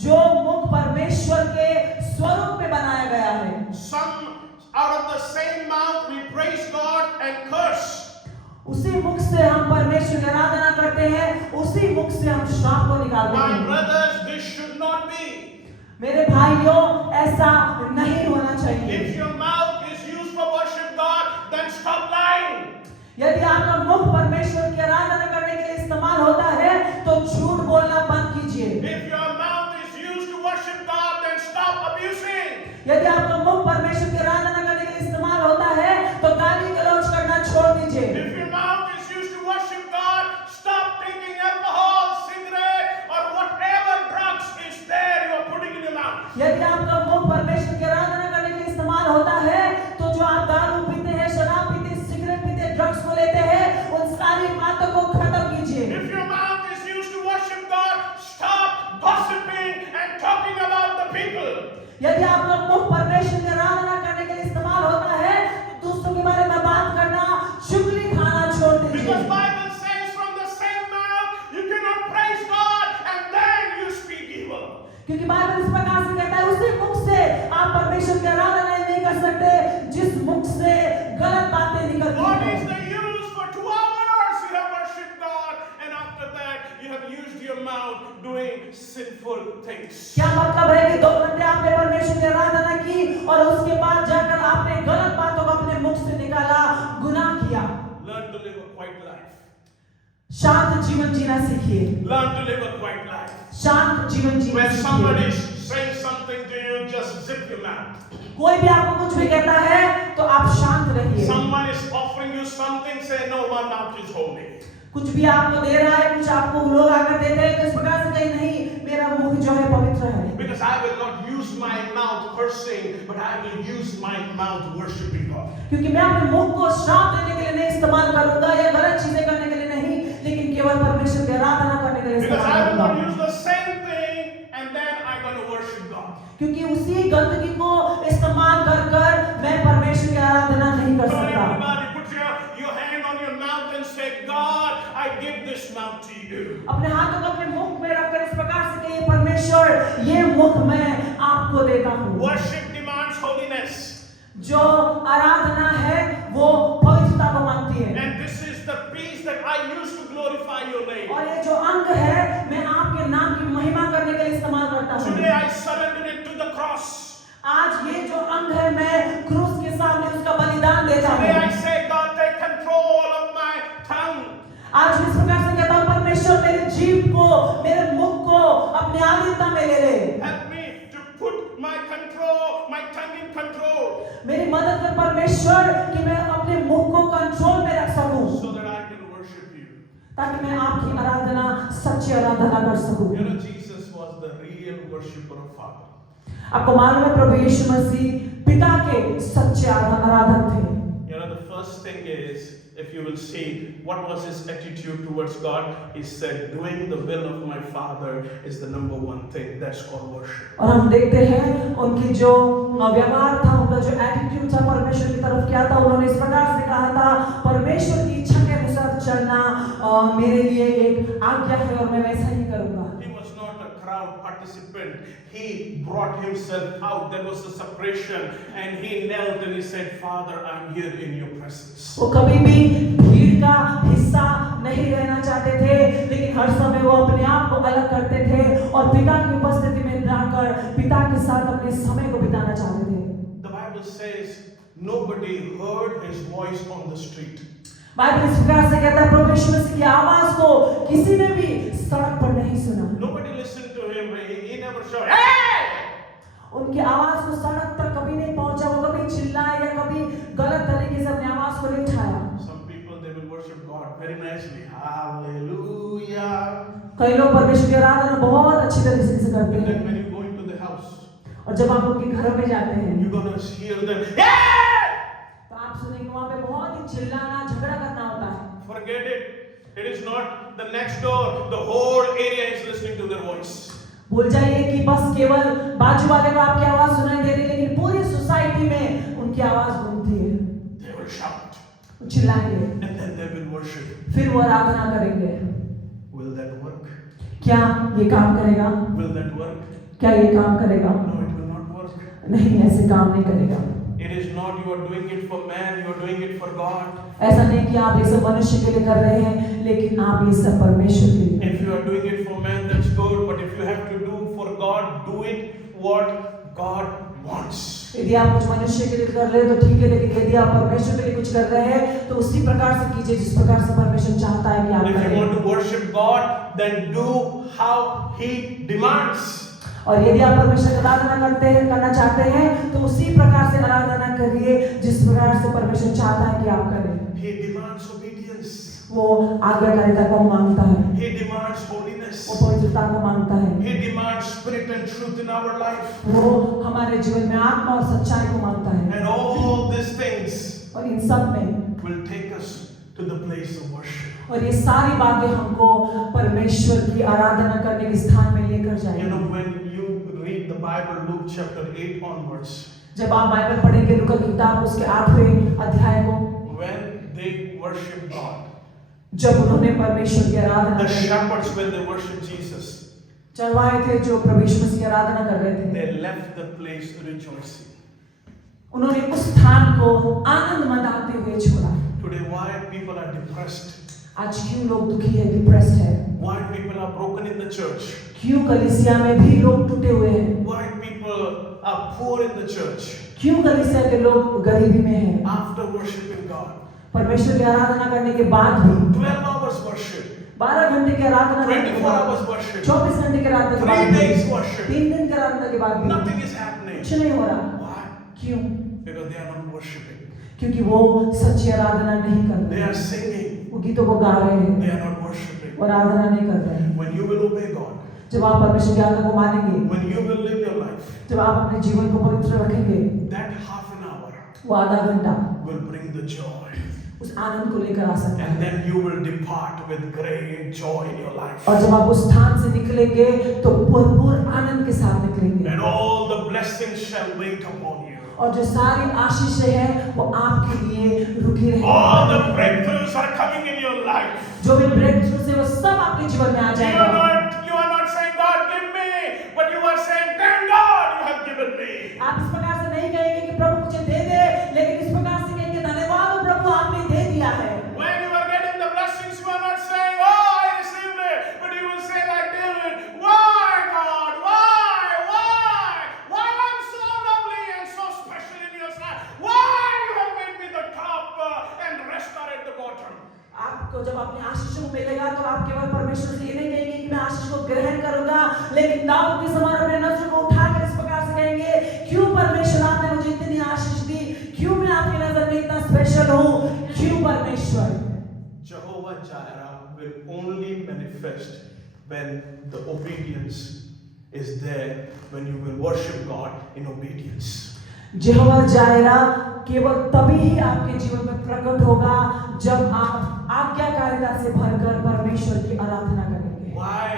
जो मुख परमेश्वर के स्वरूप में बनाया गया है। Some out of the same mouth we praise God and curse. उसी मुख से हम परमेश्वर की आराधना करते हैं, उसी मुख से हम श्राप को निकालते My हैं। brothers, this should not be. मेरे भाइयों, ऐसा नहीं होना चाहिए। If your mouth is used for worship God, then stop lying. यदि आपका मुख परमेश्वर की आराधना करने के लिए इस्तेमाल होता है तो झूठ बोलना बंद कीजिए। If your mouth is used to worship God, then stop abusing. यदि आपका मुख परमेश्वर की आराधना करने के लिए इस्तेमाल होता है तो गाली गलौज करना छोड़ दीजिए। If your mouth is used to worship God, stop taking alcohol, cigarette, or whatever drugs is there you are putting in your mouth. यदि आपका मुख परमेश्वर की आराधना करने के लिए इस्तेमाल होता है तो जो आप दारू पीते हैं, शराब पीते हैं, सिगरेट पीते हैं, ड्रग्स को लेते हैं, उन सारी बातों को खत्म कीजिए। If your mouth is used to worship God, stop gossiping and talking about the people. यदि आपका मुख परमेश्वर की आराधना करने के लिए इस्तेमाल होता है तो दूसरों के बारे में बात करना, चुगली खाना छोड़ दीजिए। Because Bible says from the same mouth you cannot praise God and then you speak evil. क्योंकि बाइबल इस प्रकार से कहता है, उसी मुख से आप परमेश्वर की आराधना नहीं कर सकते जिस मुख से गलत बातें निकलती What हैं। is the use for 2 hours you have worshipped God and after that you have used your mouth doing sinful things? क्या मतलब है कि 2 घंटे आपने परमेश्वर की आराधना की और उसके बाद जाकर आपने गलत बातों को अपने मुख से निकाला, गुनाह किया। Learn to live a quiet life. शांत जीवन जीना सीखिए। Learn to live a quiet life. शांत जीवन जीना When सीखिए। somebody is saying something to you, just zip your mouth. कोई भी आपको कुछ भी कहता है तो आप शांत रहिए। Someone is offering you something, say no, my mouth is holy. कुछ भी आपको दे रहा है, कुछ आपको लोग आकर देते हैं तो इस प्रकार से कहीं नहीं, मेरा मुख जो है पवित्र है। Because I will not use my mouth cursing, but I will use my mouth worshiping God. क्योंकि मैं अपने मुख को श्राप देने के लिए नहीं इस्तेमाल करूंगा या गलत चीजें करने के लिए नहीं, लेकिन केवल परमेश्वर की आराधना करने के लिए Because इस्तेमाल I will not करूंगा। use the same thing and then I'm going to worship God. क्योंकि उसी गंदगी को इस्तेमाल कर कर मैं परमेश्वर की आराधना नहीं कर Come on, सकता। everybody, put your hand on your mouth and say, God, I give this mouth to you. अपने हाथों को अपने मुख में रखकर इस प्रकार से कहिए, परमेश्वर, ये मुख मैं आपको देता हूँ। Worship demands holiness. जो आराधना है वो पवित्रता को मांगती है। And this is the piece that I use to glorify your name. और ये जो अंग है मैं आपके नाम की महिमा करने के लिए इस्तेमाल करता हूँ। Today I surrender it to the cross. आज ये जो अंग है मैं क्रूस के सामने उसका बलिदान देता Today I हूँ। say, God, take control of my tongue. आज इस प्रकार से कहता हूँ, परमेश्वर मेरे जीभ को, मेरे मुख को अपने आधीनता में ले ले। Help me to put my tongue in control. मेरी मदद कर परमेश्वर कि मैं अपने मुख को कंट्रोल में रख सकूं, So that I can worship you. ताकि मैं आपकी आराधना, सच्ची आराधना कर सकूं। You know, Jesus was the real worshipper of Father. आपको मालूम है प्रभु यीशु मसीह पिता के सच्चे आराधक थे। You know, the first thing is, if you will see what was his attitude towards God, he said, doing the will of my Father is the number one thing. That's called worship. और हम देखते हैं उनकी जो व्यवहार था, उनका जो एटीट्यूड था परमेश्वर की तरफ क्या था। उन्होंने इस प्रकार से कहा था, परमेश्वर की इच्छा के अनुसार चलना मेरे लिए एक आज्ञा है और मैं वैसा ही करूंगा। He was not a crowd background participant. He brought himself out. There was a separation, and he knelt and he said, Father, I'm here in your presence. वो कभी भी भीड़ का हिस्सा नहीं रहना चाहते थे, लेकिन हर समय वो अपने आप को अलग करते थे और पिता की उपस्थिति में रहकर पिता के साथ अपने समय को बिताना चाहते थे। The Bible says nobody heard his voice on the street. Bible इस प्रकार से कहता है, प्रभु यीशु मसीह की आवाज को किसी ने भी सड़क पर नहीं सुना। Nobody listened to him. He never shouted, hey! उनकी आवाज को सड़क तक कभी नहीं पहुंचा, वो कभी चिल्लाए या कभी गलत तरीके से अपनी आवाज को नहीं उठाया। Some people, they will worship God very nicely. Hallelujah. कई लोग परमेश्वर की आराधना बहुत अच्छी तरीके से करते And हैं, then when you go into the house, और जब आप उनके घरों में जाते हैं you're gonna hear them, hey! तो आप सुनेंगे वहां पे बहुत ही चिल्लाना झगड़ा करना होता है। Forget it. It is not the next door. The whole area is listening to their voice. भूल जाइए कि बस केवल बाजू वाले को आपकी आवाज सुनाई दे रही है, लेकिन पूरी सोसाइटी में उनकी आवाज गूंजती है। They will shout. वो चिल्लाएंगे, And then they will worship. फिर वो आराधना करेंगे। Will that work? क्या ये काम करेगा? Will that work? क्या ये काम करेगा? No, it will not work. नहीं, ऐसे काम नहीं करेगा। It is not you are doing it for man, you are doing it for God. ऐसा नहीं कि आप ये सब मनुष्य के लिए कर रहे हैं, लेकिन आप ये सब परमेश्वर के लिए। If you are doing it for man, that's good. But if you have to do for God, do it what God wants. यदि आप कुछ मनुष्य के लिए कर रहे हैं तो ठीक है, लेकिन यदि आप परमेश्वर के लिए कुछ कर रहे हैं तो उसी प्रकार से कीजिए जिस प्रकार से परमेश्वर चाहता है कि आप If you करें। want to worship God, then do how He demands. और यदि आप परमेश्वर की आराधना करना चाहते हैं तो उसी प्रकार से आराधना करिए जिस प्रकार से परमेश्वर चाहता है कि आप करें। He demands obedience. वो आज्ञाकारिता को मांगता है, He demands holiness. वो पवित्रता को मांगता है, He demands spirit and truth in our life. वो हमारे जीवन में आत्मा और सच्चाई को मांगता है। And all these things और इन सब में will take us to the place of worship. और ये सारी बातें हमको परमेश्वर की आराधना करने के स्थान में लेकर You जाएंगी। know, when you read the Bible, Luke chapter 8 onwards, जब आप बाइबल पढ़ेंगे लूका की किताब उसके 8वें अध्याय को, when they worship God, जब उन्होंने परमेश्वर की आराधना the की, shepherds, when they worship Jesus, चरवाहे थे जो प्रभु यीशु मसीह की आराधना कर रहे थे, they left the place rejoicing. उन्होंने उस स्थान को आनंद मनाते हुए छोड़ा। Today, why people are depressed? आज क्यों लोग दुखी है, डिप्रेस्ड है? Why people are broken in the church? क्यों कलीसिया में भी लोग टूटे हुए हैं? Why people are poor in the church? क्यों कलीसिया के लोग गरीबी में हैं? After worshiping God, परमेश्वर की आराधना करने के बाद भी 12 hours worship, 12 घंटे की आराधना करने के 24 बाद, hours worship, 24 घंटे की आराधना के 3 बाद, days worship, 3 दिन की आराधना के बाद भी nothing is happening. कुछ नहीं हो रहा। Why? क्यों? Because they are not worshiping. क्योंकि वो सच्ची आराधना नहीं कर They रहे, are singing. वो गीतों को गा रहे हैं, They are not worshiping. और आराधना नहीं कर रहे हैं। When you will obey God, जब आप परमेश्वर की आज्ञा को मानेंगे, when you will live your life, जब आप अपने जीवन को पवित्र रखेंगे, that half an hour वो आधा घंटा will bring the joy. उस आनंद को लेकर आ सकता And है। then you will depart with great joy in your life. और जब आप उस स्थान से निकलेंगे तो भरपूर आनंद के साथ निकलेंगे, And all the blessings shall wait upon you. और जो सारी आशीषें हैं वो आपके लिए रुकी All the रहेंगी। breakthroughs are coming in your life. जो भी ब्रेक थ्रू से वो सब आपके जीवन में आ जाएगा। You are not saying, God, give me, but you are saying, thank God you have given me. आप इस प्रकार से नहीं कहेंगे कि प्रभु मुझे दे दे, लेकिन इस प्रकार से कहेंगे धन्यवाद हो प्रभु आपने दे दिया है। When you are getting the blessings, you are not saying, oh, I received it, but you will say like David, why God, why I'm so lovely and so special in your sight, why you have made me the top and the rest are at the bottom. आपको जब अपने आशीषों को मिलेगा तो आप केवल परमेश्वर से ये नहीं कहेंगे कि मैं आशीष को ग्रहण करूंगा, लेकिन दाऊद के समान अपने नजर को उठाकर इस प्रकार से कहेंगे, क्यों परमेश्वर आपने मुझे इतनी आशीष दी, क्यों मैं आपकी नजर में इतना स्पेशल हूँ, क्यों परमेश्वर? Jehovah Jireh will only manifest when the obedience is there, when you will worship God in obedience. यहोवा जायरा केवल तभी ही आपके जीवन में प्रकट होगा जब आप आज्ञाकारिता से भरकर परमेश्वर की आराधना करेंगे। Why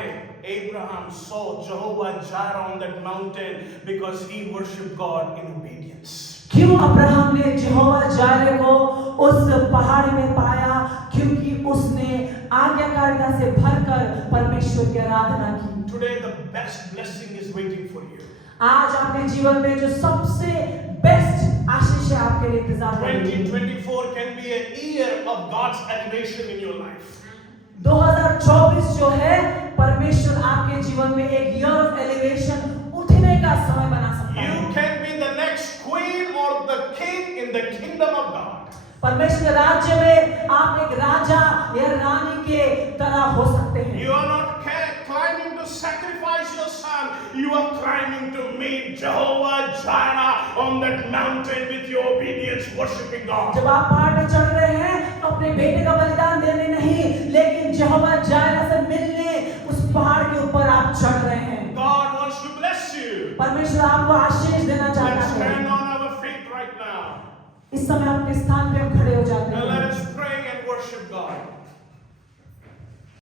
Abraham saw Jehovah Jireh on that mountain? Because he worshipped God in obedience. क्यों अब्राहम ने यहोवा जायरे को उस पहाड़ी में पाया? क्योंकि उसने आज्ञाकारिता से भरकर परमेश्वर की आराधना की। today the best blessing is waiting for you. आज आपके जीवन में जो सबसे बेस्ट आशीष है आपके लिए इंतजार कर रही है। 2024 can be a year of God's elevation in your life. 2024 जो है परमेश्वर आपके जीवन में एक ईयर ऑफ एलिवेशन उठने का समय बना सकता है। You can be the next queen or the king in the kingdom of God. परमेश्वर के राज्य में आप एक राजा या रानी के तरह हो सकते हैं। You are not climbing to sacrifice your son. You are climbing to meet Jehovah Jireh on that mountain with your obedience, worshiping God. जब आप पहाड़ पे चढ़ रहे हैं तो अपने बेटे का बलिदान देने नहीं, लेकिन यहोवा जायरा से मिलने उस पहाड़ के ऊपर आप चढ़ रहे हैं। God wants to bless you. परमेश्वर आपको आशीष देना Let's चाहता stand है। on our feet right now. इस समय अपने स्थान पे हम खड़े हो जाते Now हैं। let us pray and worship God.